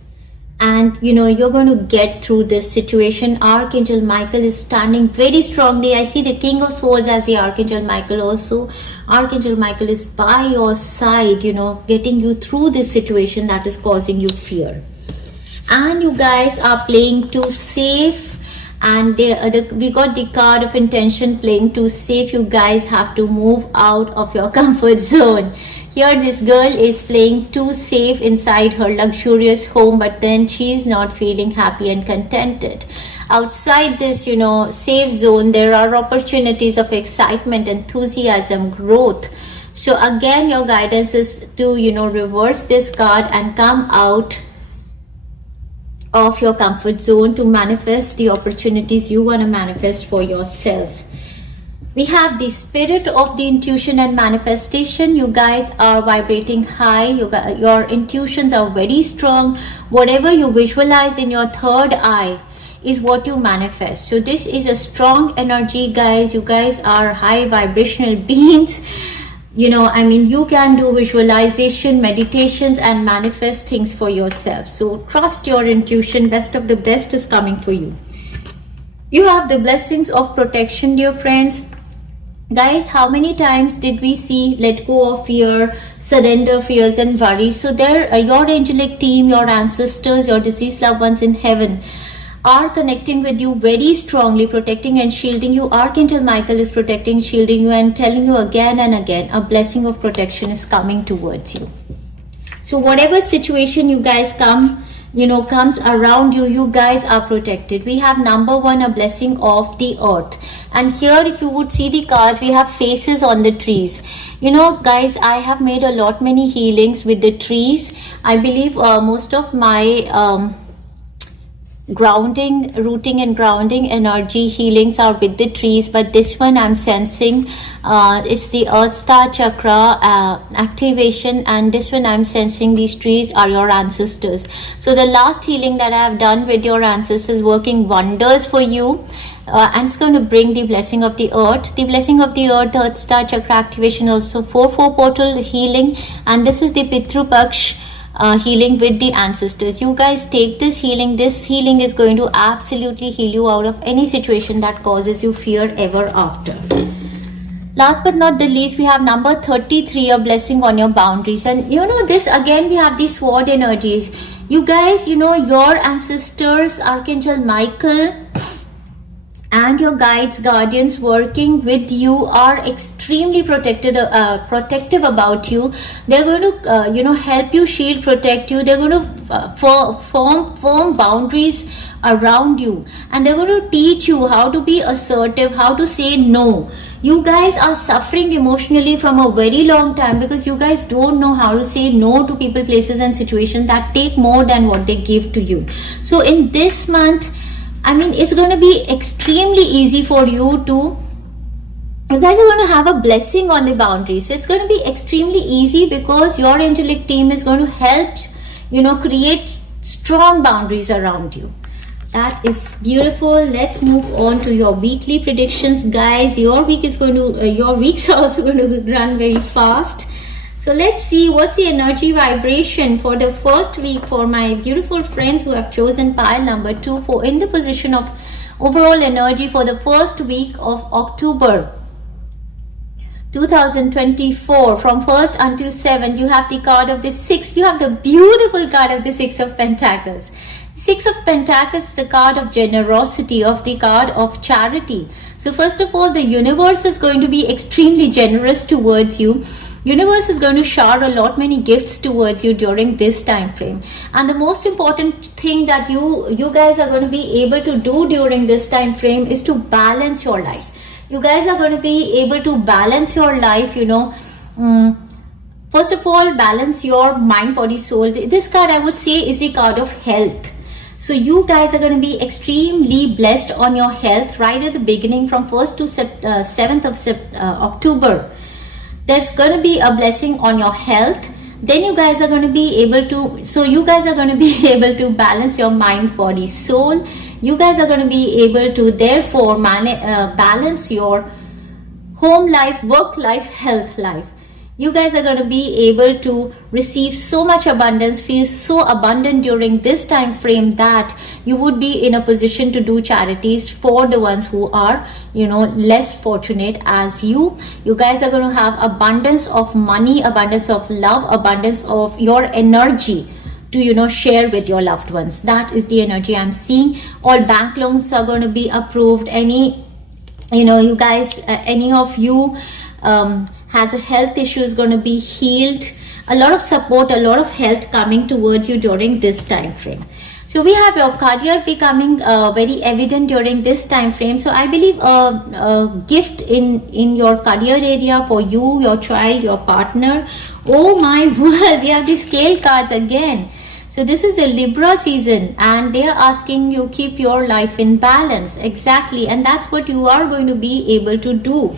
and you're going to get through this situation. Archangel Michael is standing very strongly. I see the King of Swords as the Archangel Michael also. Archangel Michael is by your side, getting you through this situation that is causing you fear. And you guys are playing too safe, and we got the card of intention, playing too safe. You guys have to move out of your comfort zone. Here this girl is playing too safe inside her luxurious home, but then she's not feeling happy and contented. Outside this safe zone, there are opportunities of excitement, enthusiasm, growth. So again, your guidance is to reverse this card and come out of your comfort zone to manifest the opportunities you want to manifest for yourself. We have the spirit of the intuition and manifestation. You guys are vibrating high. Your intuitions are very strong. Whatever you visualize in your third eye is what you manifest. So this is a strong energy, guys. You guys are high vibrational beings. You can do visualization, meditations and manifest things for yourself. So trust your intuition. Best of the best is coming for you. You have the blessings of protection, dear friends. Guys, how many times did we see let go of fear, surrender fears and worries? So there, your angelic team, your ancestors, your deceased loved ones in heaven are connecting with you very strongly, protecting and shielding you. Archangel Michael is protecting, shielding you and telling you again and again, a blessing of protection is coming towards you. So whatever situation you guys comes around you, you guys are protected. We have number one, a blessing of the earth. And here, if you would see the cards, we have faces on the trees. Guys, I have made many healings with the trees. I believe most of my rooting and grounding energy healings are with the trees, but this one I'm sensing it's the earth star chakra activation, and this one I'm sensing these trees are your ancestors. So the last healing that I have done with your ancestors working wonders for you, and it's going to bring the blessing of the earth. The blessing of the earth star chakra activation, also 4/4 portal healing, and this is the Pitru Paksh healing with the ancestors. You guys take this healing. This healing is going to absolutely heal you out of any situation that causes you fear ever after. Last but not the least, we have number 33, a blessing on your boundaries. And this again, we have the sword energies. You guys, your ancestors, Archangel Michael and your guides, guardians working with you are extremely protective about you. They're going to help you, shield, protect you. They're going to form firm boundaries around you, and they're going to teach you how to be assertive, how to say no. You guys are suffering emotionally from a very long time because you guys don't know how to say no to people, places and situations that take more than what they give to you. So in this month, it's going to be extremely easy for you guys are going to have a blessing on the boundaries. So it's going to be extremely easy because your angelic team is going to help, create strong boundaries around you. That is beautiful. Let's move on to your weekly predictions, guys. Your weeks are also going to run very fast. So let's see what's the energy vibration for the first week for my beautiful friends who have chosen pile number 2 for in the position of overall energy for the first week of October 2024. From 1st until 7th, you have the card of the 6. You have the beautiful card of the 6 of Pentacles. 6 of Pentacles is the card of generosity, of the card of charity. So first of all, the universe is going to be extremely generous towards you. Universe is going to shower a lot many gifts towards you during this time frame. And the most important thing that you guys are going to be able to do during this time frame is to balance your life. You guys are going to be able to balance your life, you know. First of all, balance your mind, body, soul. This card, I would say, is the card of health. So you guys are going to be extremely blessed on your health right at the beginning, from 1st to 7th of October. There's going to be a blessing on your health. Then you guys are going to be able to, so you guys are going to be able to balance your mind, body, soul. You guys are going to be able to therefore balance your home life, work life, health life. You guys are going to be able to receive so much abundance, feel so abundant during this time frame that you would be in a position to do charities for the ones who are, you know, less fortunate as you. You guys are going to have abundance of money, abundance of love, abundance of your energy to, you know, share with your loved ones. That is the energy I'm seeing. All bank loans are going to be approved. Any, you know, you guys, any of you has a health issue is going to be healed. A lot of support, a lot of health coming towards you during this time frame. So we have your career becoming very evident during this time frame. So I believe a gift in your career area for you, your child, your partner. Oh my word, we have the scale cards again. So this is the Libra season and they are asking you keep your life in balance. Exactly, and that's what you are going to be able to do.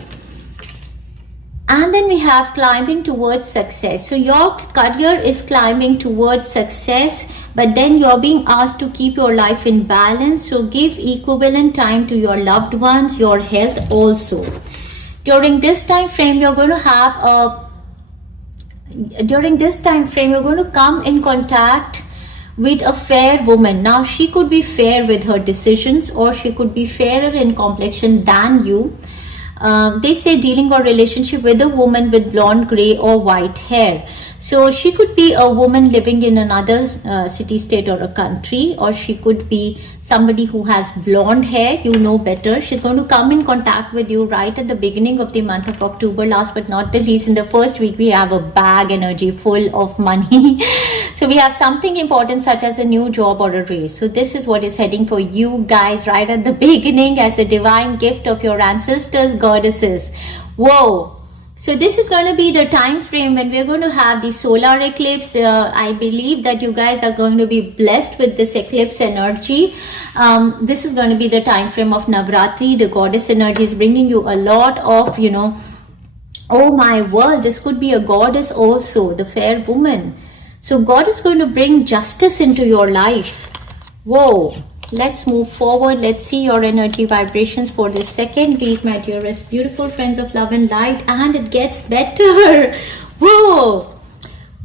And then we have climbing towards success. So your career is climbing towards success, but then you're being asked to keep your life in balance. So give equivalent time to your loved ones, your health also. During this time frame, you're going to have you're going to come in contact with a fair woman. Now she could be fair with her decisions or she could be fairer in complexion than you. They say dealing or relationship with a woman with blonde, gray or white hair. So she could be a woman living in another city, state or a country, or she could be somebody who has blonde hair. You know better. She's going to come in contact with you right at the beginning of the month of October. Last but not the least, in the first week we have a bag energy full of money. So we have something important such as a new job or a raise. So this is what is heading for you guys right at the beginning as a divine gift of your ancestors, goddesses. Whoa. So this is going to be the time frame when we're going to have the solar eclipse. I believe that you guys are going to be blessed with this eclipse energy. This is going to be the time frame of Navratri. The goddess energy is bringing you a lot of, you know, oh my word, this could be a goddess also, the fair woman. So God is going to bring justice into your life. Whoa. Let's move forward. Let's see your energy vibrations for this second week, my dearest beautiful friends of love and light. And it gets better. Whoa.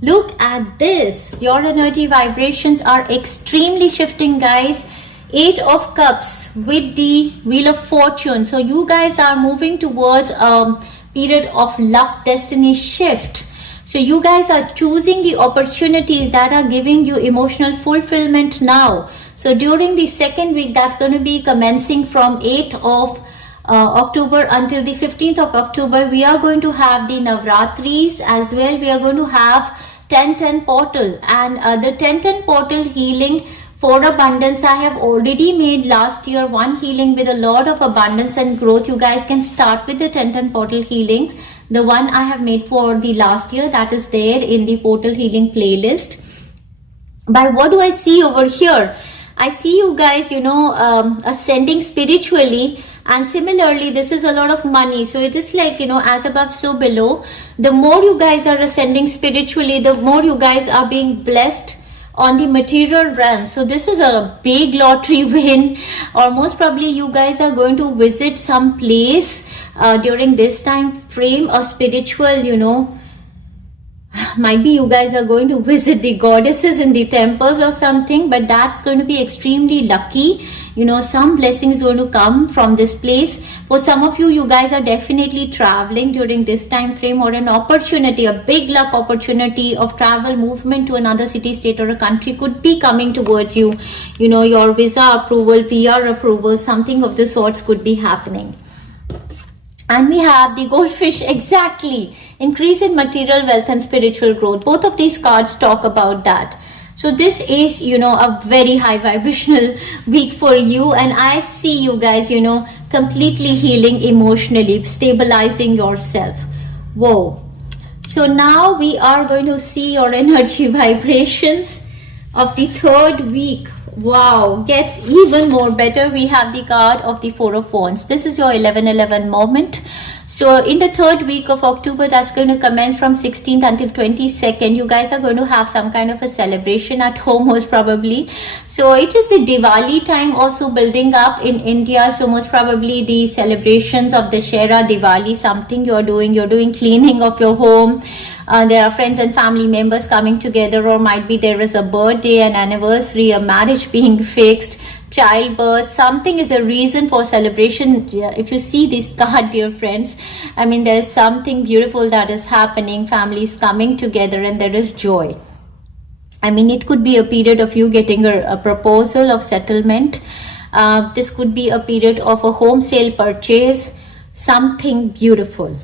Look at this. Your energy vibrations are extremely shifting, guys. 8 of Cups with the Wheel of Fortune. So you guys are moving towards a period of luck, destiny shift. So you guys are choosing the opportunities that are giving you emotional fulfillment now. So during the second week, that's going to be commencing from 8th of October until the 15th of October. We are going to have the Navratris as well. We are going to have 10-10 portal, and the 10-10 portal healing for abundance. I have already made last year one healing with a lot of abundance and growth. You guys can start with the 10-10 portal healings. The one I have made for the last year, that is there in the portal healing playlist. But what do I see over here? I see you guys, you know, ascending spiritually, and similarly this is a lot of money. So it is like, you know, as above so below. The more you guys are ascending spiritually, the more you guys are being blessed on the material realm. So this is a big lottery win, or most probably you guys are going to visit some place during this time frame, a spiritual, you know, might be you guys are going to visit the goddesses in the temples or something, but that's going to be extremely lucky. You know, some blessings going to come from this place. For some of you, you guys are definitely traveling during this time frame, or an opportunity, a big luck opportunity of travel, movement to another city, state or a country could be coming towards you. You know, your visa approval, PR approval, something of the sorts could be happening. And we have the goldfish, exactly. Increase in material wealth and spiritual growth. Both of these cards talk about that. So this is, a very high vibrational week for you. And I see you guys, completely healing emotionally, stabilizing yourself. Whoa. So now we are going to see your energy vibrations of the third week. Wow, gets even more better. We have the card of the Four of Wands. This is your 11-11 moment. So in the third week of October, that's going to commence from 16th until 22nd. You guys are going to have some kind of a celebration at home, most probably. So it is the Diwali time also building up in India. So most probably the celebrations of the Shera Diwali, something you're doing cleaning of your home. There are friends and family members coming together, or might be there is a birthday, an anniversary, a marriage being fixed, childbirth. Something is a reason for celebration. If you see this card, dear friends, I mean, there's something beautiful that is happening. Families coming together and there is joy. I mean, it could be a period of you getting a proposal of settlement. This could be a period of a home sale purchase, something beautiful.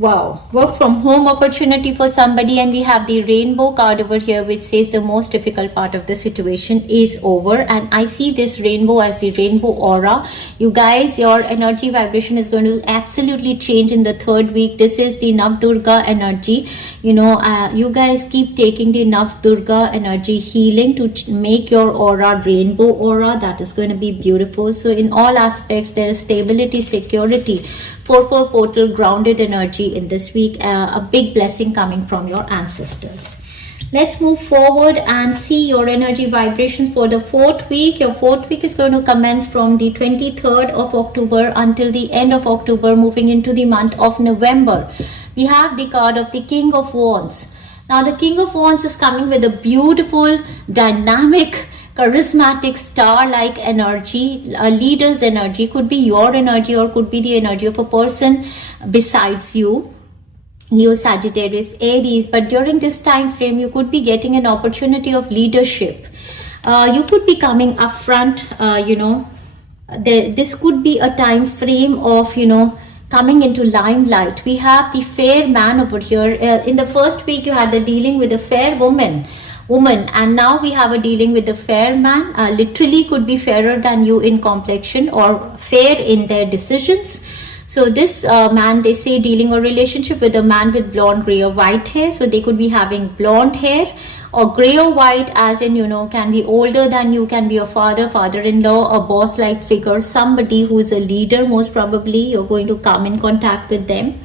Wow, work from home opportunity for somebody. And we have the rainbow card over here, which says the most difficult part of the situation is over. And I see this rainbow as the rainbow aura. You guys, your energy vibration is going to absolutely change in the third week. This is the Navdurga energy. You guys keep taking the Navdurga energy healing to make your aura rainbow aura. That is going to be beautiful. So in all aspects, there is stability, security, 4-4 portal, grounded energy in this week. A big blessing coming from your ancestors. Let's move forward and see your energy vibrations for the fourth week. Your fourth week is going to commence from the 23rd of October until the end of October, moving into the month of November. We have the card of the King of Wands. Now the King of Wands is coming with a beautiful, dynamic, charismatic, star-like energy, a leader's energy. Could be your energy or could be the energy of a person besides you. Leo, Sagittarius, Aries. But during this time frame, you could be getting an opportunity of leadership. You could be coming up front. This could be a time frame of, coming into limelight. We have the fair man over here. In the first week, you had the dealing with a fair woman, and now we have a dealing with the fair man. Literally could be fairer than you in complexion or fair in their decisions. So this man, they say, dealing a relationship with a man with blonde, gray or white hair. So they could be having blonde hair or gray or white, as in, can be older than you, can be a father, father-in-law, a boss-like figure, somebody who is a leader. Most probably you're going to come in contact with them.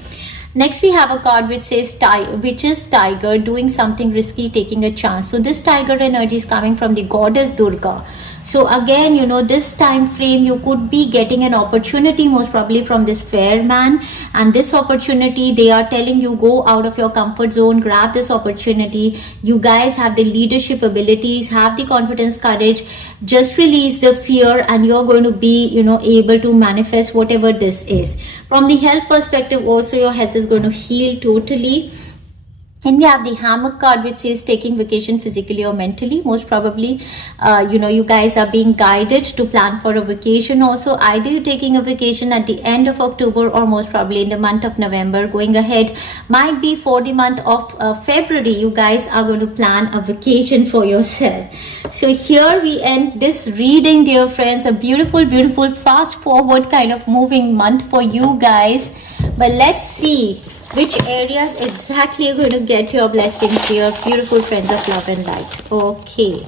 Next, we have a card which says which is tiger, doing something risky, taking a chance. So this tiger energy is coming from the goddess Durga. So again, this time frame, you could be getting an opportunity, most probably from this fair man. And this opportunity, they are telling you, go out of your comfort zone, grab this opportunity. You guys have the leadership abilities, have the confidence, courage. Just release the fear and you're going to be, able to manifest whatever this is. From the health perspective, also your health is going to heal totally. And we have the hammer card which says taking vacation physically or mentally. Most probably, you guys are being guided to plan for a vacation also. Either you're taking a vacation at the end of October or most probably in the month of November. Going ahead, might be for the month of February, you guys are going to plan a vacation for yourself. So here we end this reading, dear friends. A beautiful, beautiful, fast forward kind of moving month for you guys. But let's see which areas exactly are going to get your blessings, dear beautiful friends of love and light. Okay.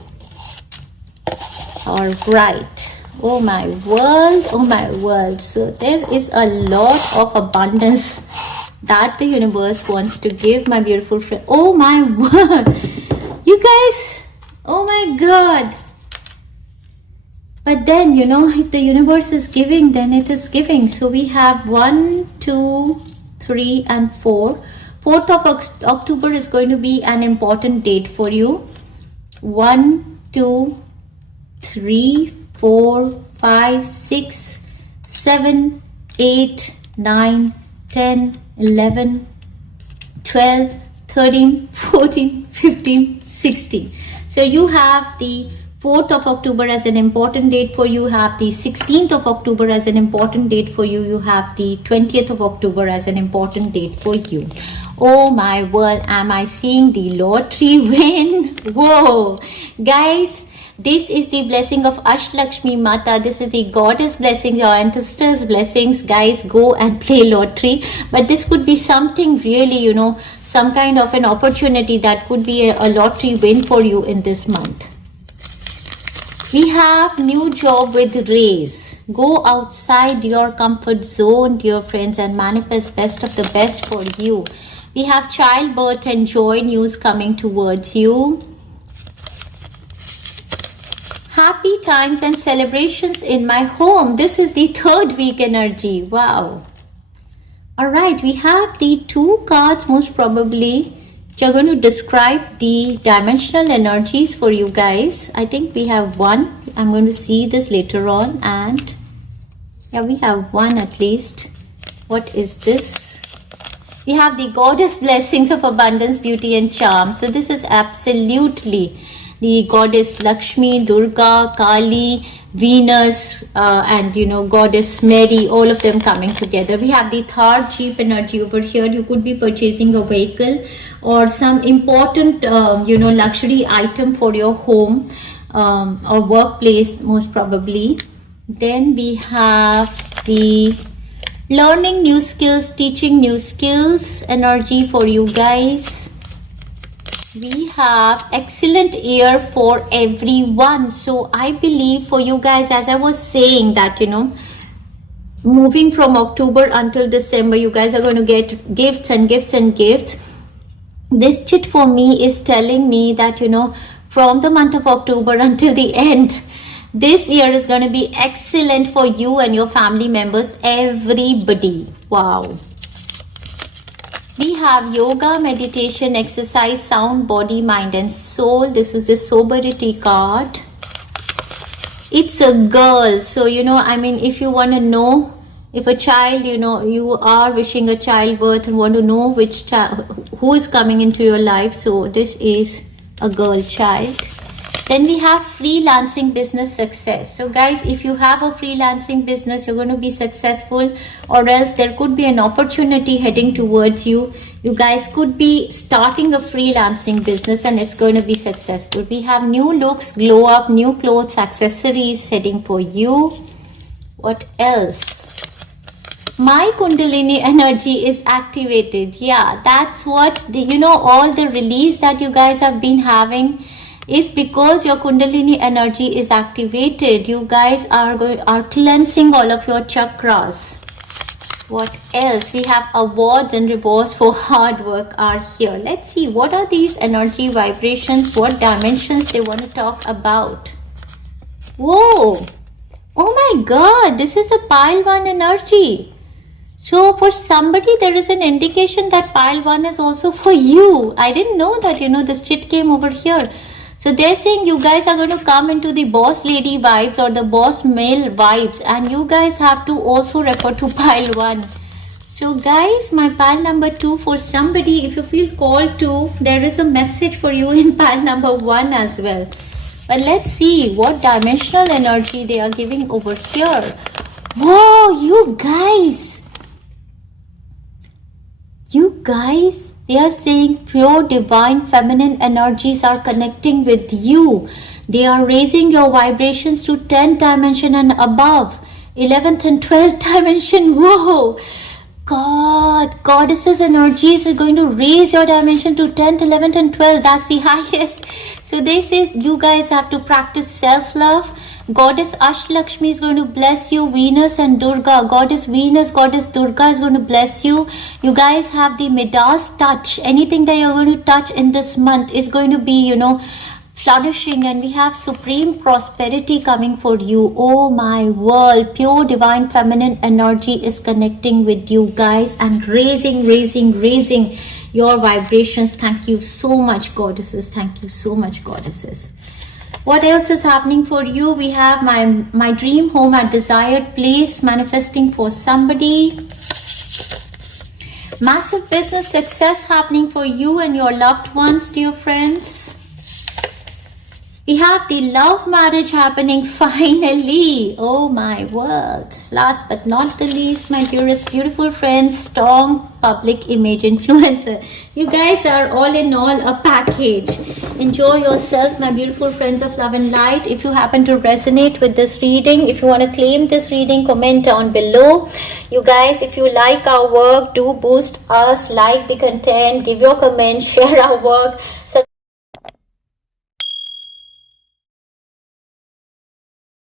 All right. Oh my world. Oh my world. So there is a lot of abundance that the universe wants to give, my beautiful friend. Oh my word. You guys. Oh my God. But then, if the universe is giving, then it is giving. So we have 1, 2, 3 and 4. 4th of October is going to be an important date for you. 1, 2, 3, 4, 5, 6, 7, 8, 9, 10, 11, 12, 13, 14, 15, 16. So you have the 4th of October as an important date for you. You have the 16th of October as an important date for you. You have the 20th of October as an important date for you. Oh my world, am I seeing the lottery win? Whoa, guys, this is the blessing of Ashtalakshmi Mata. This is the goddess blessing, your ancestors' blessings. Guys, go and play lottery. But this could be something really, you know, some kind of an opportunity that could be a lottery win for you in this month. We have new job with raise. Go outside your comfort zone, dear friends, and manifest best of the best for you. We have childbirth and joy news coming towards you. Happy times and celebrations in my home. This is the third week energy. Wow. All right, we have the 2 cards most probably which are going to describe the dimensional energies for you guys. I think we have one. I'm going to see this later on, and yeah, we have one at least. What is this? We have the goddess blessings of abundance, beauty and charm. So this is absolutely the goddess Lakshmi, Durga, Kali, Venus, and you know, goddess Mary, all of them coming together. We have the Thar Jeep energy over here. You could be purchasing a vehicle or some important you know, luxury item for your home or workplace most probably. Then we have the learning new skills, teaching new skills energy for you guys. We have excellent year for everyone. So I believe for you guys, as I was saying, that you know, moving from October until December, you guys are going to get gifts and gifts and gifts. This chit for me is telling me that, you know, from the month of October until the end, this year is going to be excellent for you and your family members, everybody. Wow. We have yoga, meditation, exercise, sound, body, mind and soul. This is the sobriety card. It's a girl. So, you know, I mean, if you want to know if a child, you know, you are wishing a childbirth and want to know which child, who is coming into your life. So this is a girl child. Then we have freelancing business success. So guys, if you have a freelancing business, you're going to be successful, or else there could be an opportunity heading towards you. You guys could be starting a freelancing business and it's going to be successful. We have new looks, glow up, new clothes, accessories heading for you. What else? My Kundalini energy is activated. Yeah, that's what, you know, all the release that you guys have been having is because your Kundalini energy is activated. You guys are cleansing all of your chakras. What else? We have awards and rewards for hard work are here. Let's see, what are these energy vibrations? What dimensions they want to talk about? Whoa! Oh my God! This is the pile 1 energy. So for somebody, there is an indication that pile 1 is also for you. I didn't know that, you know, this chit came over here. So they're saying you guys are going to come into the boss lady vibes or the boss male vibes, and you guys have to also refer to pile 1. So guys, my pile number 2 for somebody, if you feel called to, there is a message for you in pile number 1 as well. But let's see what dimensional energy they are giving over here. Whoa, you guys, they are saying pure divine feminine energies are connecting with you. They are raising your vibrations to 10th dimension and above. 11th and 12th dimension. Whoa. God, goddesses energies are going to raise your dimension to 10th, 11th and 12th. That's the highest. So they say you guys have to practice self-love. Goddess Ashtalakshmi is going to bless you. Venus and Durga, Goddess Venus, Goddess Durga is going to bless you. You guys have the Midas touch. Anything that you're going to touch in this month is going to be, you know, flourishing, and we have supreme prosperity coming for you. Oh my world, pure divine feminine energy is connecting with you guys and raising your vibrations. Thank you so much, goddesses. Thank you so much, goddesses. What else is happening for you? We have my dream home at desired place manifesting for somebody. Massive business success happening for you and your loved ones, dear friends. We have the love marriage happening finally. Oh my word. Last but not the least, my dearest beautiful friends, strong public image influencer. You guys are all in all a package. Enjoy yourself, my beautiful friends of love and light. If you happen to resonate with this reading, if you want to claim this reading, comment down below. You guys, if you like our work, do boost us, like the content, give your comments, share our work.